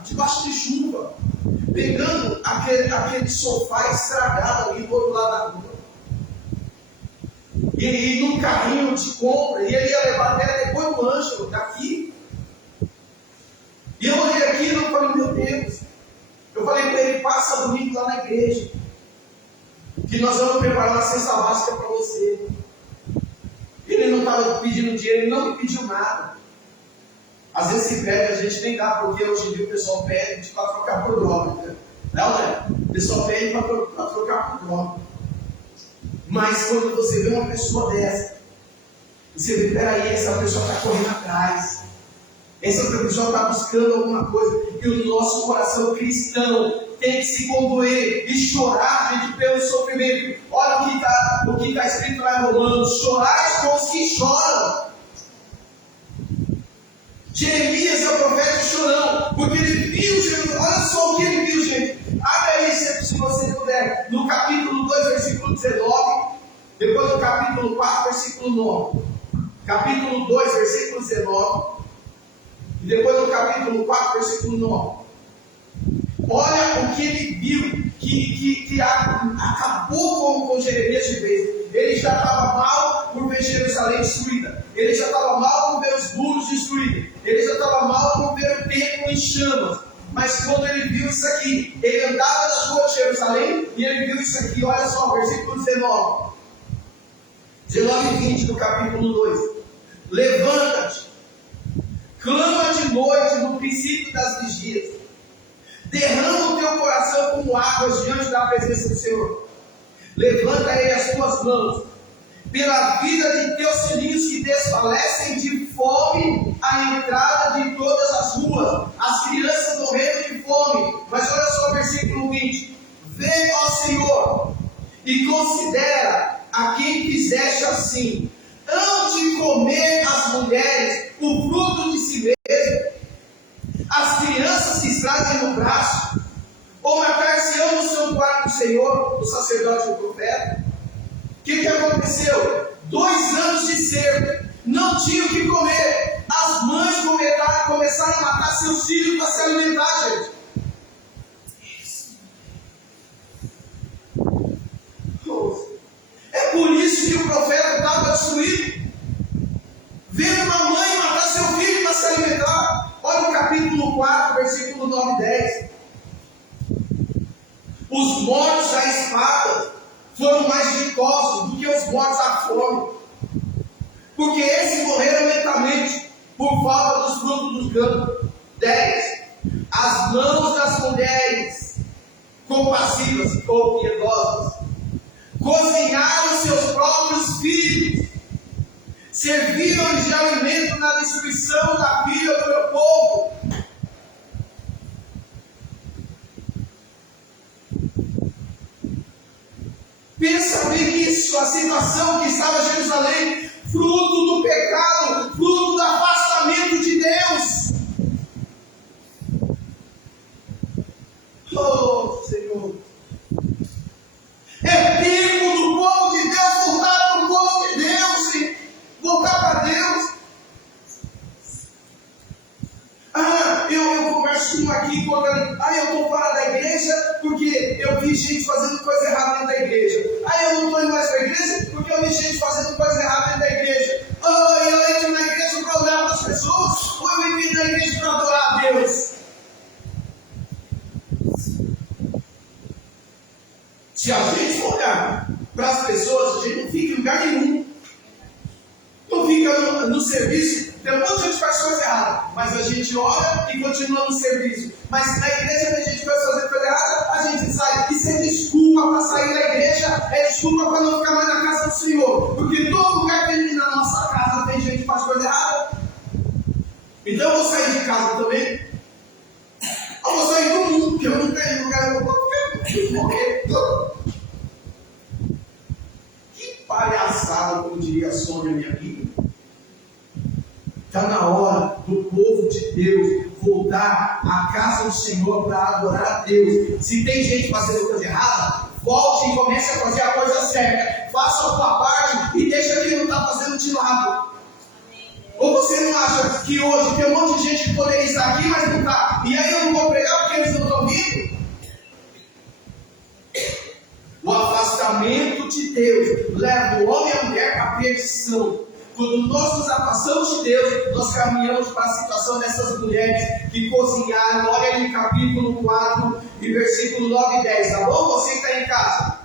debaixo de chuva, pegando aquele sofá estragado ali do outro lado da rua. E ele ia num carrinho de compra, e ele ia levar até depois do Ângelo, daqui. E eu olhei aquilo e falei, meu Deus. Eu falei para ele, passa domingo lá na igreja, que nós vamos preparar uma cesta básica para você. Ele não estava pedindo dinheiro, ele não me pediu nada. Às vezes se pede, a gente nem dá, porque hoje em dia o pessoal pede para trocar por droga. Né? Não é? O pessoal pede para trocar por droga. Mas quando você vê uma pessoa dessa, você vê, peraí, essa pessoa está correndo atrás. Essa pessoa está buscando alguma coisa. E o nosso coração cristão tem que se condoer e chorar, gente, pelo sofrimento. Olha o que está escrito lá em Romanos: chorai com os que choram. Jeremias é o profeta chorão, porque ele viu Jesus. Olha só o que ele viu, gente. Abre aí, se você puder, no capítulo 2, versículo 19, depois no capítulo 4, versículo 9. Capítulo 2, versículo 19, e depois no capítulo 4, versículo 9. Olha o que ele viu, que acabou com Jeremias de vez. Ele já estava mal por ver Jerusalém destruída. Ele já estava mal por ver os muros destruídos. Ele já estava mal por ver o templo em chamas. Mas quando ele viu isso aqui, ele andava nas ruas de Jerusalém e ele viu isso aqui. Olha só, versículo 19. 19 e 20 do capítulo 2. Levanta-te, clama de noite no princípio das vigias. Derrama o teu coração como águas diante da presença do Senhor. Levanta aí as tuas mãos, pela vida de teus filhinhos que desfalecem de fome à entrada de todas as ruas, as crianças morrendo de fome. Mas olha só o versículo 20: vê, ó Senhor, e considera a quem fizeste assim. Hão de comer as mulheres o fruto de si mesmo, as crianças que trazem no braço, ou matar-se-ão no santuário do Senhor, o sacerdote e o profeta. O que aconteceu? 2 anos de cerco, não tinham o que comer. As mães começaram a matar seus filhos para se alimentar, gente. É por isso que o profeta estava destruído. Vendo uma mãe matar seu filho para se alimentar. Olha o capítulo 4, versículo 9 e 10. Os mortos à espada foram mais ditosos do que os mortos à fome, porque esses morreram lentamente por falta dos frutos do campo. 10. As mãos das mulheres compassivas ou piedosas cozinharam seus próprios filhos, serviram-lhes de alimento na destruição da filha do meu povo. Pensa bem nisso, a situação que estava em Jerusalém, fruto do pecado, fruto do afastamento de Deus. Oh, Senhor. É tempo do povo de Deus voltar para o povo de Deus e voltar para Deus. Eu converso com aqui, eu estou fora da igreja porque eu vi gente fazendo coisa errada dentro da igreja. Eu não estou indo mais para a igreja porque eu vi gente fazendo coisa errada dentro da igreja. Eu entro na igreja para olhar para as pessoas, ou eu entro na igreja para adorar a Deus. Se a gente for olhar para as pessoas, a gente não fica em lugar nenhum. Não fica no serviço. Tem um monte de gente que faz coisa errada, mas a gente olha e continua no serviço. Mas na igreja tem gente que vai fazer coisa errada, a gente sai. Isso é desculpa para sair da igreja, é desculpa para não ficar mais na casa do Senhor. Porque todo lugar que tem na nossa casa tem gente que faz coisa errada. Então eu vou sair de casa também. Eu vou sair do mundo, porque eu não tenho lugar, eu vou morrer. Que palhaçada, como diria a Sônia, minha amiga. Está na hora do povo de Deus voltar à casa do Senhor para adorar a Deus. Se tem gente fazendo coisa errada, volte e comece a fazer a coisa certa. Faça a sua parte e deixa quem não está fazendo de lado. Ou você não acha que hoje tem um monte de gente que poderia estar aqui, mas não está? E aí eu não vou pregar porque eles não estão vindo? O afastamento de Deus leva o homem e a mulher à perdição. Quando nós nos afastamos de Deus, nós caminhamos para a situação dessas mulheres que cozinharam. Olha aí capítulo 4 e versículo 9 e 10, tá bom? Você que está em casa.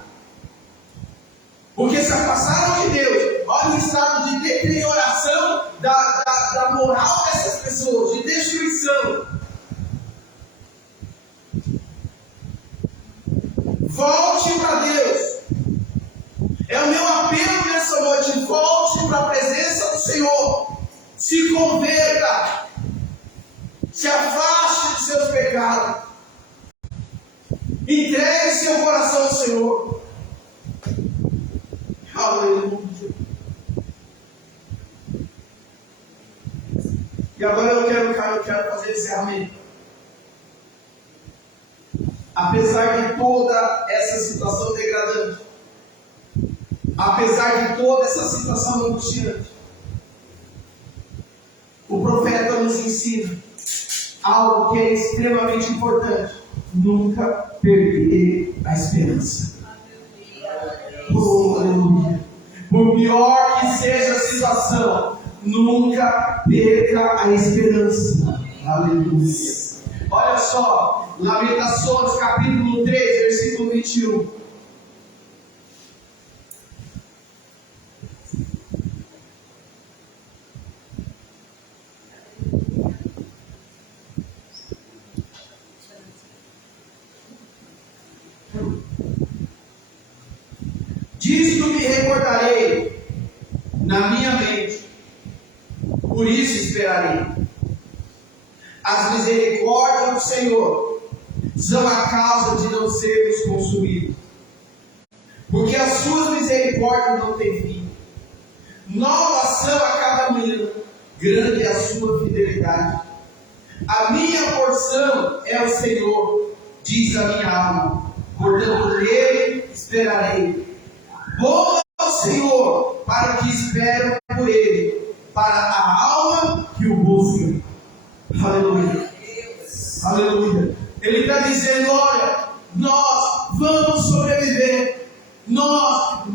Porque se afastaram de Deus. Olha o estado de deterioração da moral dessas pessoas, de destruição. Volte para Deus. É o meu apelo nessa noite. Volte para a presença do Senhor. Se converta. Se afaste dos seus pecados. Entregue seu coração ao Senhor. Aleluia. E agora eu quero fazer encerramento. Apesar de toda essa situação degradante, apesar de toda essa situação angustiante, o profeta nos ensina algo que é extremamente importante: nunca perder a esperança. Oh, aleluia. Por pior que seja a situação, nunca perca a esperança. Aleluia. Olha só, Lamentações capítulo 3, versículo 21. Disto me recordarei na minha mente, por isso esperarei. As misericórdias do Senhor são a causa de não sermos consumidos, porque as suas misericórdias não têm fim. Novas são a cada manhã, grande é a sua fidelidade. A minha porção é o Senhor, diz a minha alma, portanto nele esperarei. Bom é o Senhor para que espero por ele, para a alma que o busca. Aleluia. Aleluia. Ele está dizendo, olha, nós vamos sobreviver.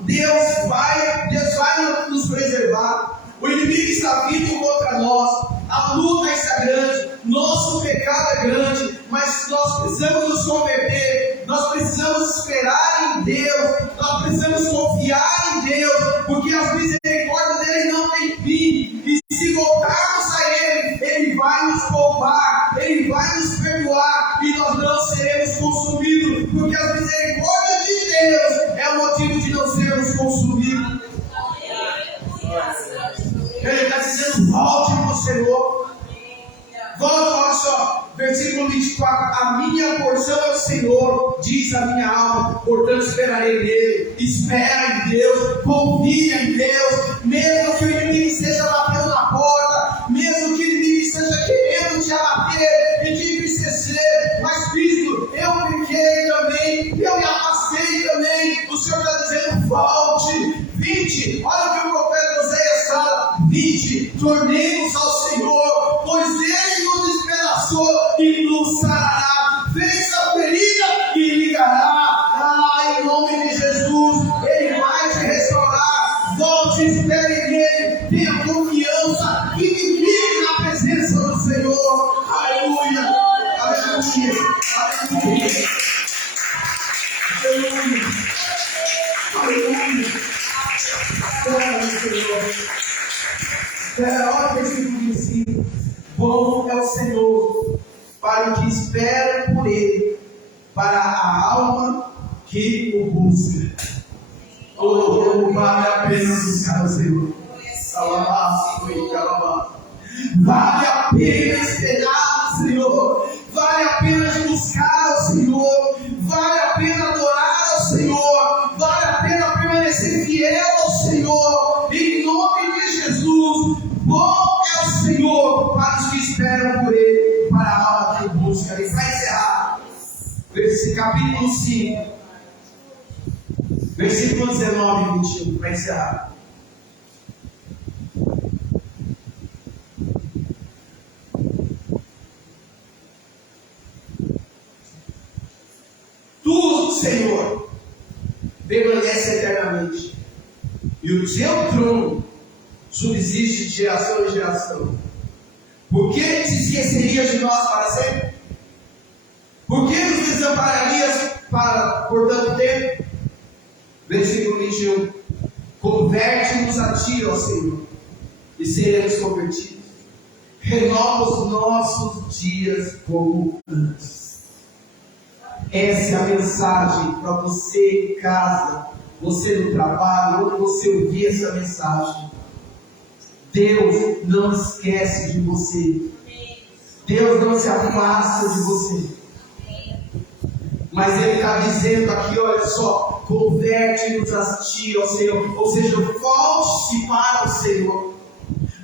Deus vai nos preservar. O inimigo está vindo contra nós. A luta está grande. Nosso pecado é grande. Mas nós precisamos nos converter. Nós precisamos esperar em Deus. Nós precisamos confiar em Deus. Porque as misericórdias dele não têm fim. E se voltarmos a Ele, Ele vai nos poupar. Ele vai nos perdoar. E nós não seremos consumidos. Porque as misericórdias de Deus é o motivo de não sermos consumidos. Ele está dizendo, volte para o Senhor. Volta, olha só, versículo 24. A minha porção é o Senhor, diz a minha alma, portanto esperarei nele. Espera em Deus, confia em Deus. Mesmo que o inimigo esteja batendo na porta, mesmo que o inimigo esteja querendo te abater e te entristecer, mas Cristo, eu pequei também, eu me afastei também. O Senhor está dizendo, volte. 20, olha o que o profeta Oséias fala: 20, tornemos ao Senhor, pois Ele nos despedaçou e nos sarará, fez a ferida e ligará. Em nome de Jesus, Ele vai te restaurar. Volte, espere nele, tenha confiança e vive na presença do Senhor. Aleluia, aleluia, aleluia, aleluia, aleluia. Olha o versículo 25. Bom é o Senhor para o que espera por Ele, para a alma que o busca. Oh, vale a pena buscar o Senhor. Vale a pena esperar o Senhor. Vale a pena buscar o Senhor. Vale a pena adorar o Senhor. Vale a pena permanecer fiel ao Senhor. Em nome de Jesus. Bom é o Senhor para os que esperam por Ele, para a alma que o busca. E para encerrar, capítulo 5, versículo 19 e 21, para encerrar. Tu, Senhor, permanece eternamente, e o teu trono subsiste de geração em geração. Por que te esquecerias de nós para sempre? Por que nos desampararias por tanto tempo? Versículo 21. Converte-nos a ti, ó Senhor, e seremos convertidos. Renova os nossos dias como antes. Essa é a mensagem para você em casa, você no trabalho, onde você ouvir essa mensagem. Deus não esquece de você. Deus não se afasta de você. Mas Ele está dizendo aqui, olha só, converte-nos a ti, ó Senhor. Ou seja, volte-se para o Senhor.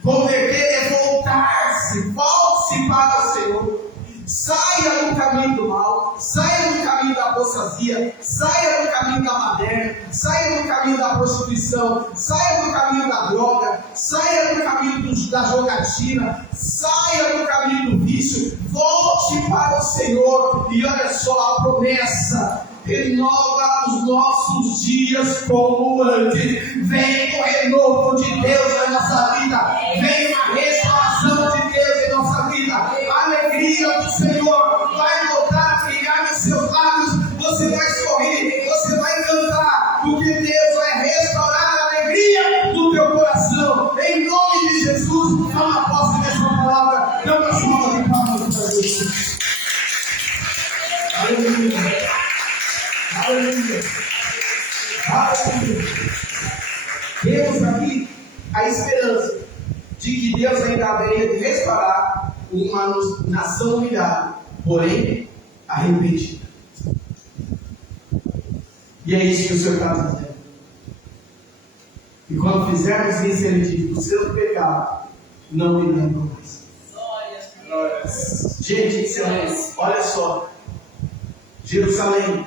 Converter é voltar-se. Volte-se para o Senhor. Saia do caminho do mal, saia do caminho da apostasia, saia do caminho da maderna, saia do caminho da prostituição, saia do caminho da droga, saia do caminho da jogatina, saia do caminho do vício, volte para o Senhor. E olha só a promessa: renova os nossos dias como antes. Vem o renovo de Deus na nossa vida, vem a restauração de Deus em nossa vida, a alegria do Senhor vai voltar a brilhar nos seus lábios. Você vai sorrir, você vai cantar, porque Deus vai restaurar a alegria do teu coração. Em nome de Jesus, toma posse dessa palavra. Dá uma salva de palmas para Deus. Aleluia. Aleluia. Aleluia. Temos aqui a esperança de que Deus ainda haveria de restaurar uma nação humilhada, porém arrependida. E é isso que o Senhor está dizendo. E quando fizermos isso, Ele diz: o seu pecado não me lembra mais. Gente, olha só. Jerusalém.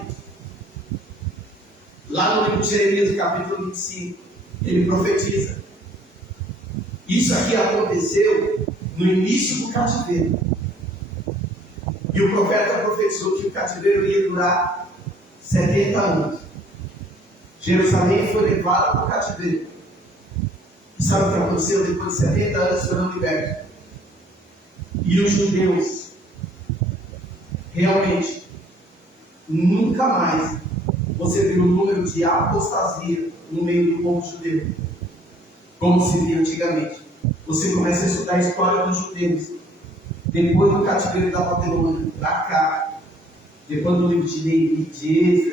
Lá no livro de Jeremias, capítulo 25, ele profetiza. Isso aqui aconteceu no início do cativeiro. E o profeta profetizou que o cativeiro ia durar 70 anos. Jerusalém foi levada para o cativeiro. E sabe o que aconteceu? Depois de 70 anos foram libertos. E os judeus realmente nunca mais você viu o número de apostasia no meio do povo judeu, como se via antigamente. Você começa a estudar a história dos judeus depois do cativeiro da Babilônia para cá, depois do livro de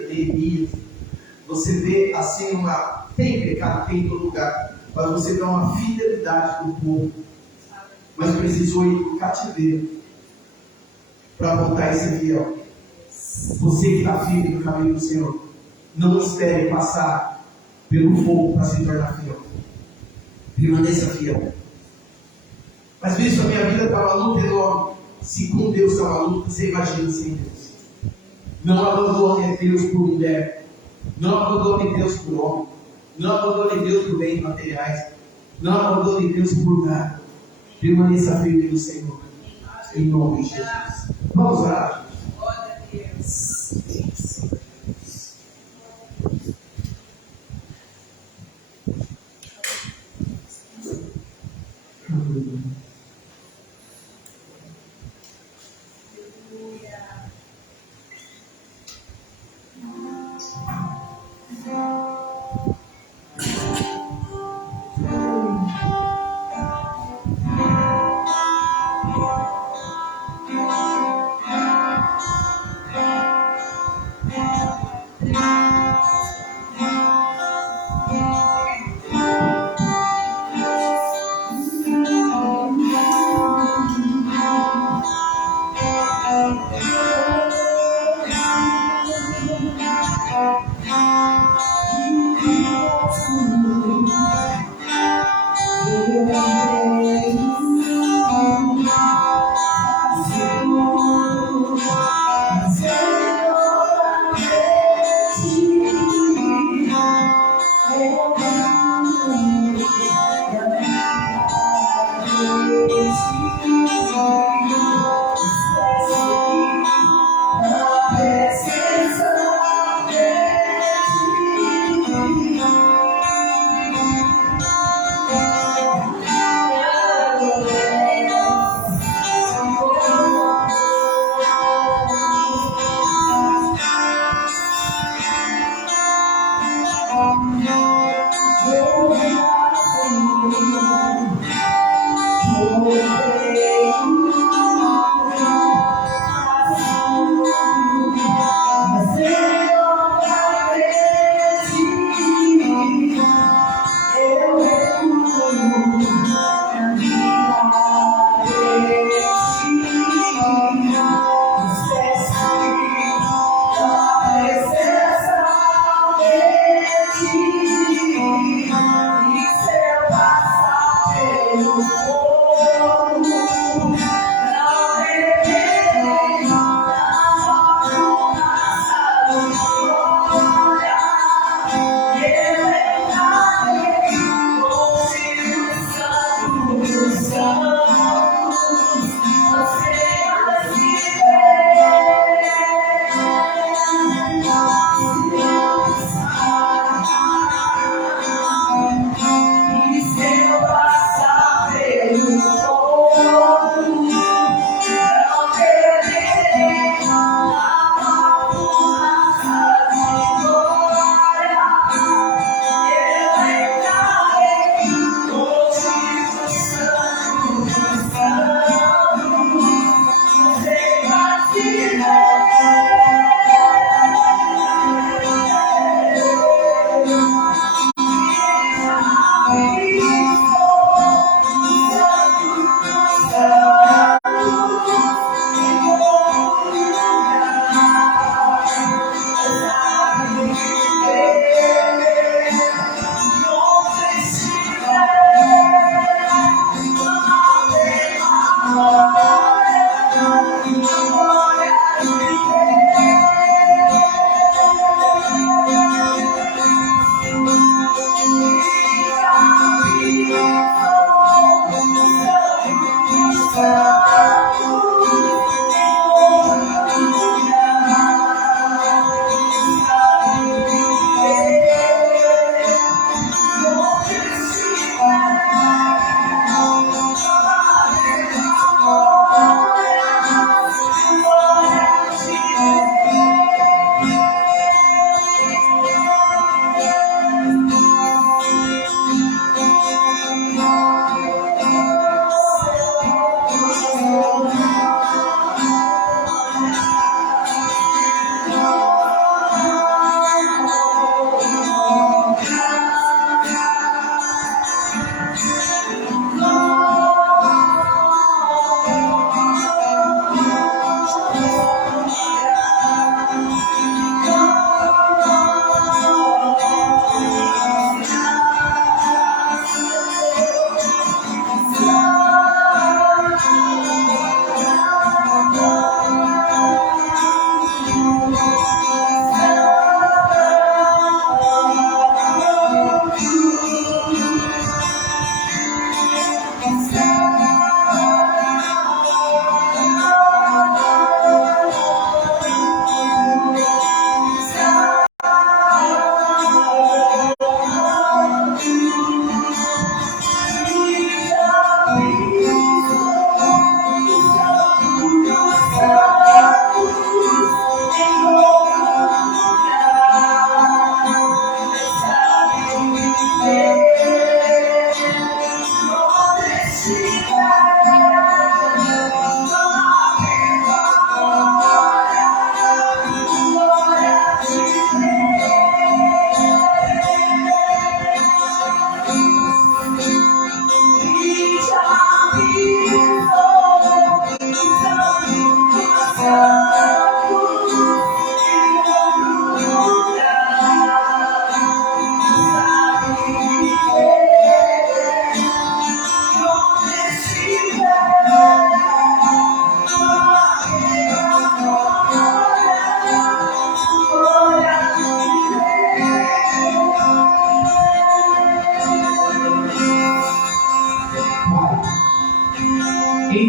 Neemias, você vê assim tem pecado, tem em todo lugar, mas você vê uma fidelidade do povo. Mas precisou ir para o cativeiro para voltar a ser fiel. Você que está firme no caminho do Senhor, não espere passar pelo fogo para se tornar fiel. Permaneça fiel. Mas visto a minha vida está uma luta enorme. Se com Deus está uma luta, você imagina sem Deus. Não abandone Deus por mulher. Não abandone Deus por homem. Não abandone Deus por bens materiais. Não abandone Deus por nada. Permaneça firme no Senhor. Em nome de Jesus. Vamos orar. Glória a Deus.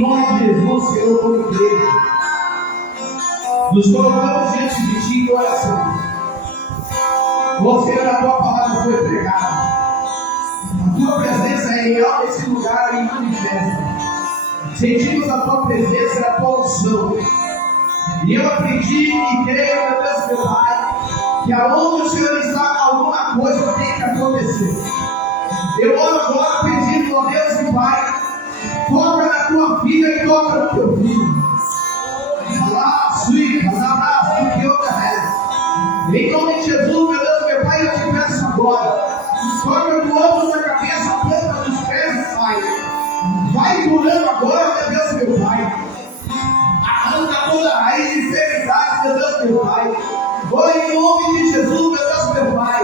nome de Jesus, Senhor, como igreja, nos colocamos diante de Ti em oração. Ó Senhor, a Tua palavra foi pregada. A Tua presença é real nesse lugar e manifesta. Sentimos a Tua presença e a Tua unção. E eu aprendi e creio, meu Deus, meu Pai, que aonde o Senhor está, alguma coisa tem que acontecer. Eu oro agora pedindo, ó Deus e Pai, toca na Tua vida e toca no Teu filho. Em nome de Jesus, meu Deus, meu Pai, eu te peço agora, toca do ombro da cabeça, a planta dos pés, Pai. Vai curando agora, meu Deus, meu Pai. Arranca toda a raiz de enfermidade, meu Deus, meu Pai. Oh, em nome de Jesus, meu Deus, meu Pai.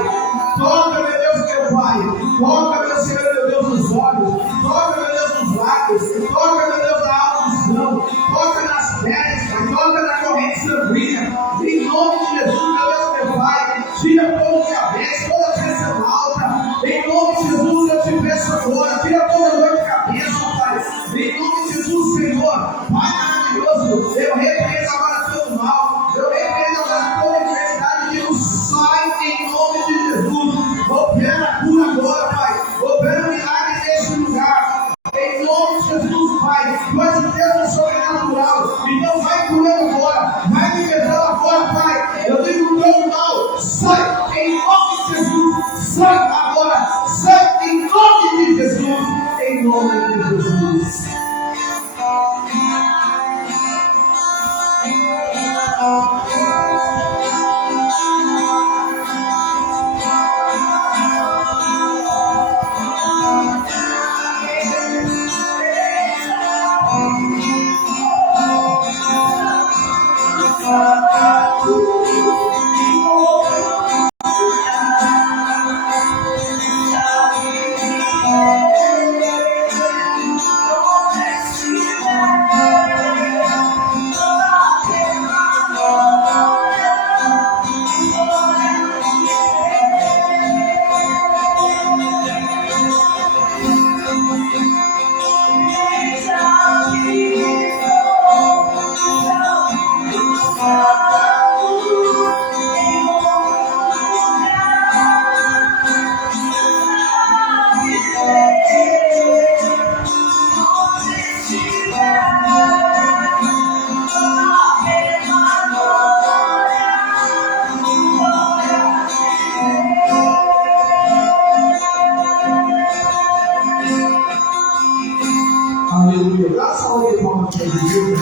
Toca, meu Deus, meu Pai. Toca, meu Senhor, meu Deus, nos olhos. Toca, meu Deus, nos lábios. Toca, meu Deus, na audição. Toca nas pernas, toca na corrente sanguínea. Em nome de Jesus, meu Deus, meu Pai. Tira todo diabetes, toda pressão alta. Em nome de Jesus, eu te peço agora. Tira toda dor de cabeça, Pai. Em nome de Jesus, Senhor. Pai maravilhoso, eu repreendo agora todo mal. Eu repreendo agora toda enfermidade de Deus. Sai em nome de Jesus. Opera a cura agora, Pai. Opera o milagre neste lugar. Em nome de Jesus, Pai. Tu és o Deus sobrenatural. Então vai curando agora. Vai liberando agora, Pai. Eu digo todo mal. Sai em nome de Jesus. Sai agora. Sai em nome de Jesus. Em nome de Jesus. Aleluia. Dá só uma palmas para Jesus.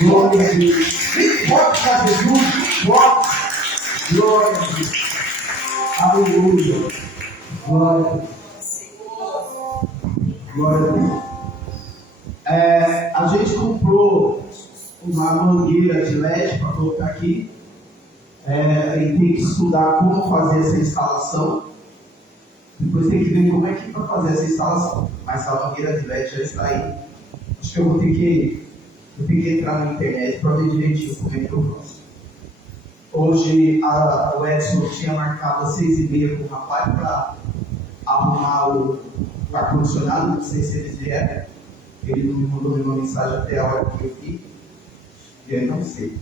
Glória a Deus. Vem forte para Jesus. Forte. Glória a Deus. Aleluia. Glória a Deus. Glória a Deus. A gente comprou uma mangueira de LED para colocar aqui. E tem que estudar como fazer essa instalação. Depois tem que ver como é que vai fazer essa instalação. Mas a mangueira de LED já está aí. Acho que eu vou ter que entrar na internet para ver direitinho como é que eu faço. Hoje o Edson tinha marcado às 6h30 com o rapaz para arrumar o ar-condicionado. Não sei se eles vieram. Ele não me mandou nenhuma mensagem até a hora que eu vi. E eu não sei.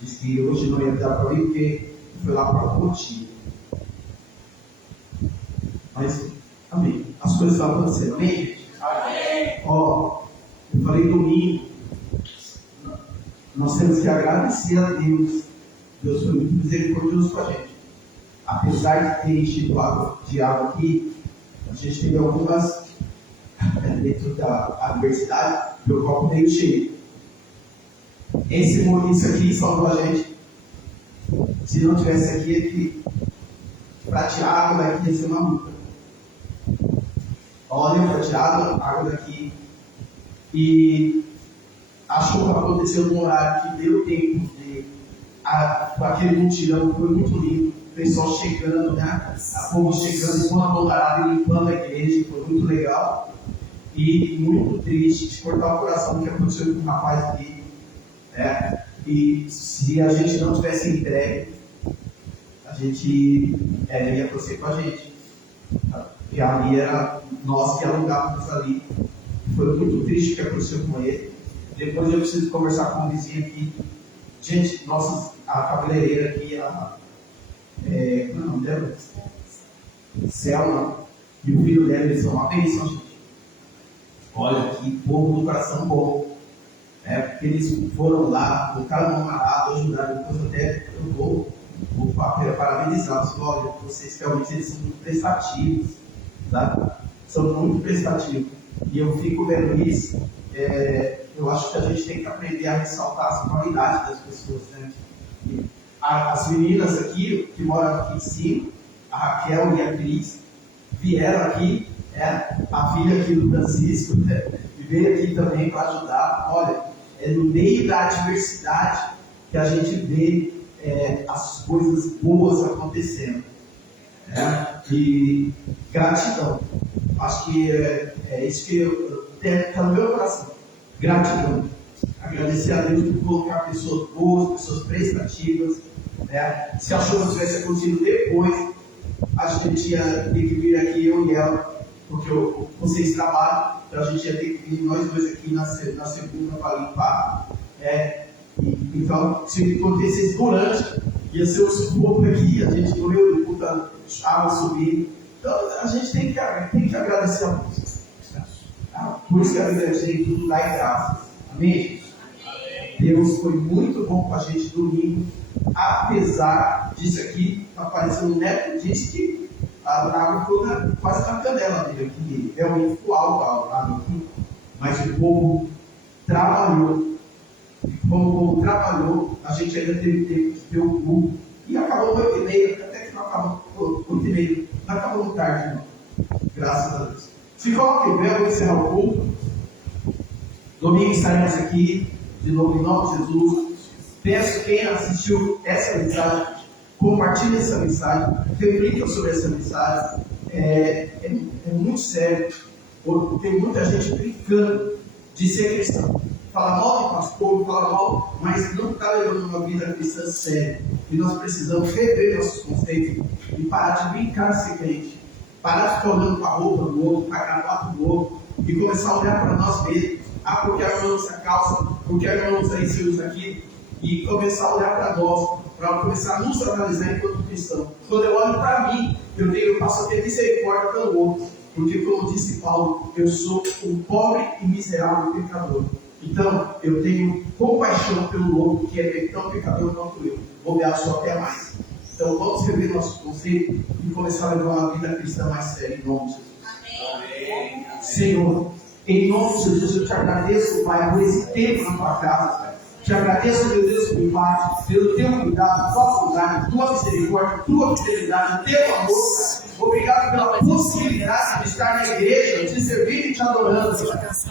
Disse que hoje não ia dar para ir porque foi lá para a Cotia. Mas, amém. As coisas estão acontecendo, amém, gente? Amém. Ó, eu falei domingo. Nós temos que agradecer a Deus. Deus foi muito misericordioso com a gente. Apesar de ter enchido de água aqui, a gente teve algumas dentro da universidade, meu copo meio cheio. Esse Maurício aqui salvou a gente. Se não tivesse aqui, prateado daqui ia ser uma multa. Olha, prateado, água daqui. E a chuva aconteceu num horário que deu tempo de. Com aquele mutirão, foi muito lindo. O pessoal chegando, né? A povo chegando com a mão parada e limpando a igreja, foi muito legal. E muito triste, de cortar o coração o que aconteceu com o rapaz aqui. E se a gente não tivesse entregue, a gente ia torcer com a gente. Porque ali era nós que alugávamos ali. Foi muito triste o que aconteceu com ele. Depois eu preciso conversar com um vizinho aqui. Gente, a cabeleireira aqui, como é o nome dela? Selma. E o filho dela, eles são uma bênção, gente. Olha que povo do coração bom. Porque eles foram lá, colocaram no amarrado, ajudaram. Depois até eu vou parabenizá-los. Olha, vocês realmente eles são muito prestativos. Tá? São muito prestativos. E eu fico vendo isso. Eu acho que a gente tem que aprender a ressaltar as qualidades das pessoas. Né? As meninas aqui, que moram aqui em cima, a Raquel e a Cris, vieram aqui, a filha aqui do Francisco, e veio aqui também para ajudar. Olha, é no meio da adversidade que a gente vê as coisas boas acontecendo. E gratidão. Acho que é isso que está no meu coração. Gratidão. Agradecer a Deus por colocar pessoas boas, pessoas prestativas. Se a chuva tivesse acontecido depois, a gente ia ter que vir aqui, eu e ela, porque vocês trabalham, então a gente ia ter que vir nós dois aqui na segunda para limpar. Então, se acontecesse durante, ia ser o sufoco aqui, a gente correu de puta água subir. Então, a gente tem que agradecer a Deus. Por isso que a Bíblia diz que tudo dá graças. Amém? Deus foi muito bom com a gente domingo, apesar disso aqui, aparecendo o neto, disse que a água ficou quase na canela dele aqui, realmente ficou alta a água aqui, mas o povo trabalhou, e como o povo trabalhou, a gente ainda teve tempo de ter o culto, e acabou 8h30, até que não acabou 8h30, não acabou muito tarde, não, graças a Deus. Se coloque em pé, eu vou encerrar o culto. Domingo estaremos aqui, de novo em nome de Jesus. Peço quem assistiu essa mensagem, compartilhe essa mensagem, reflita sobre essa mensagem. É muito sério, porque tem muita gente brincando de ser cristão. Fala mal de pastor, fala mal, mas não está levando uma vida cristã séria. E nós precisamos rever nossos conceitos e parar de brincar de ser crente. Parar de ficar olhando para a roupa do outro, para a gravata do outro, e começar a olhar para nós mesmos. Porque a irmã usa calça, porque a irmã usa isso e usa aquilo. E começar a olhar para nós, para começar a nos analisar enquanto cristãos. Quando eu olho para mim, eu passo a ter misericórdia pelo outro. Porque, como disse Paulo, eu sou um pobre e miserável pecador. Então, eu tenho compaixão pelo outro que é tão pecador quanto eu. Vou me só até mais. Então, vamos rever nosso conceito e começar a levar uma vida cristã mais séria, em nome de Jesus. Amém. Senhor, em nome de Jesus, eu te agradeço, Pai, por esse tempo na tua casa, Pai. Te agradeço, meu Deus, meu Pai, pelo teu cuidado, tua bondade, tua misericórdia, tua fidelidade, teu amor, Pai. Obrigado pela possibilidade de estar na igreja, de servir e te adorando.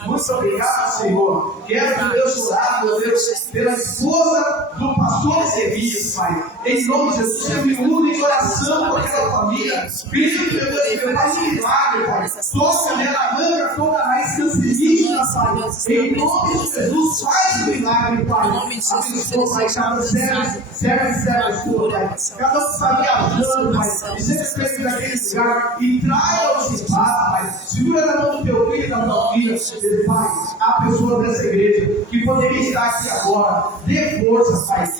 Muito obrigado, Senhor. Quero, meu Deus, orar, meu Deus, pela esposa do pastor Zevias, Pai. Em nome de Jesus, eu me uno em oração por aquela família. Pedindo, meu Deus, faz um milagre, Pai. Toca nela, arranca toda a raiz cancerígena, Pai. Em nome de Jesus, faz um milagre, Pai. Abençoa, Pai, cada serva sua, Pai. Cada um que está viajando, Pai. E seja feito naquele lugar e traia-os em paz, Pai. Segura na mão do teu filho e da tua filha, Pai. A pessoa dessa igreja que poderia estar aqui agora, dê força, Pai.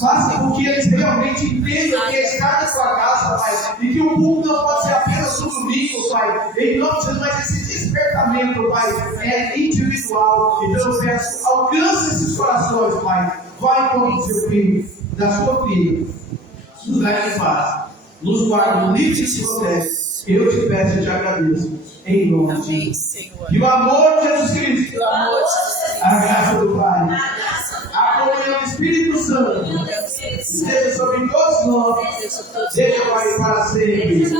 Faça com que eles realmente entendam que é estar na sua casa, Pai. E que o culto não pode ser apenas no domingo, Pai. Em nome de Jesus, mas esse despertamento, Pai, é individual. Então eu peço, alcance esses corações, Pai. Vai com o seu filho, da sua filha. Nos leve em paz. Nos guarda no livro de se protege. Eu te peço e te agradeço. Em nome de Jesus. E o amor de Jesus Cristo. A graça do Pai. A comunhão do Espírito Santo. Seja sobre todos nós. Seja Pai para sempre.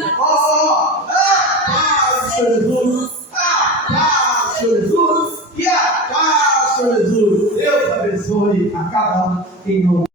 Paz, Senhor Jesus. Paz, Senhor Jesus. E a paz, Senhor Jesus. Deus abençoe a cada um em nome.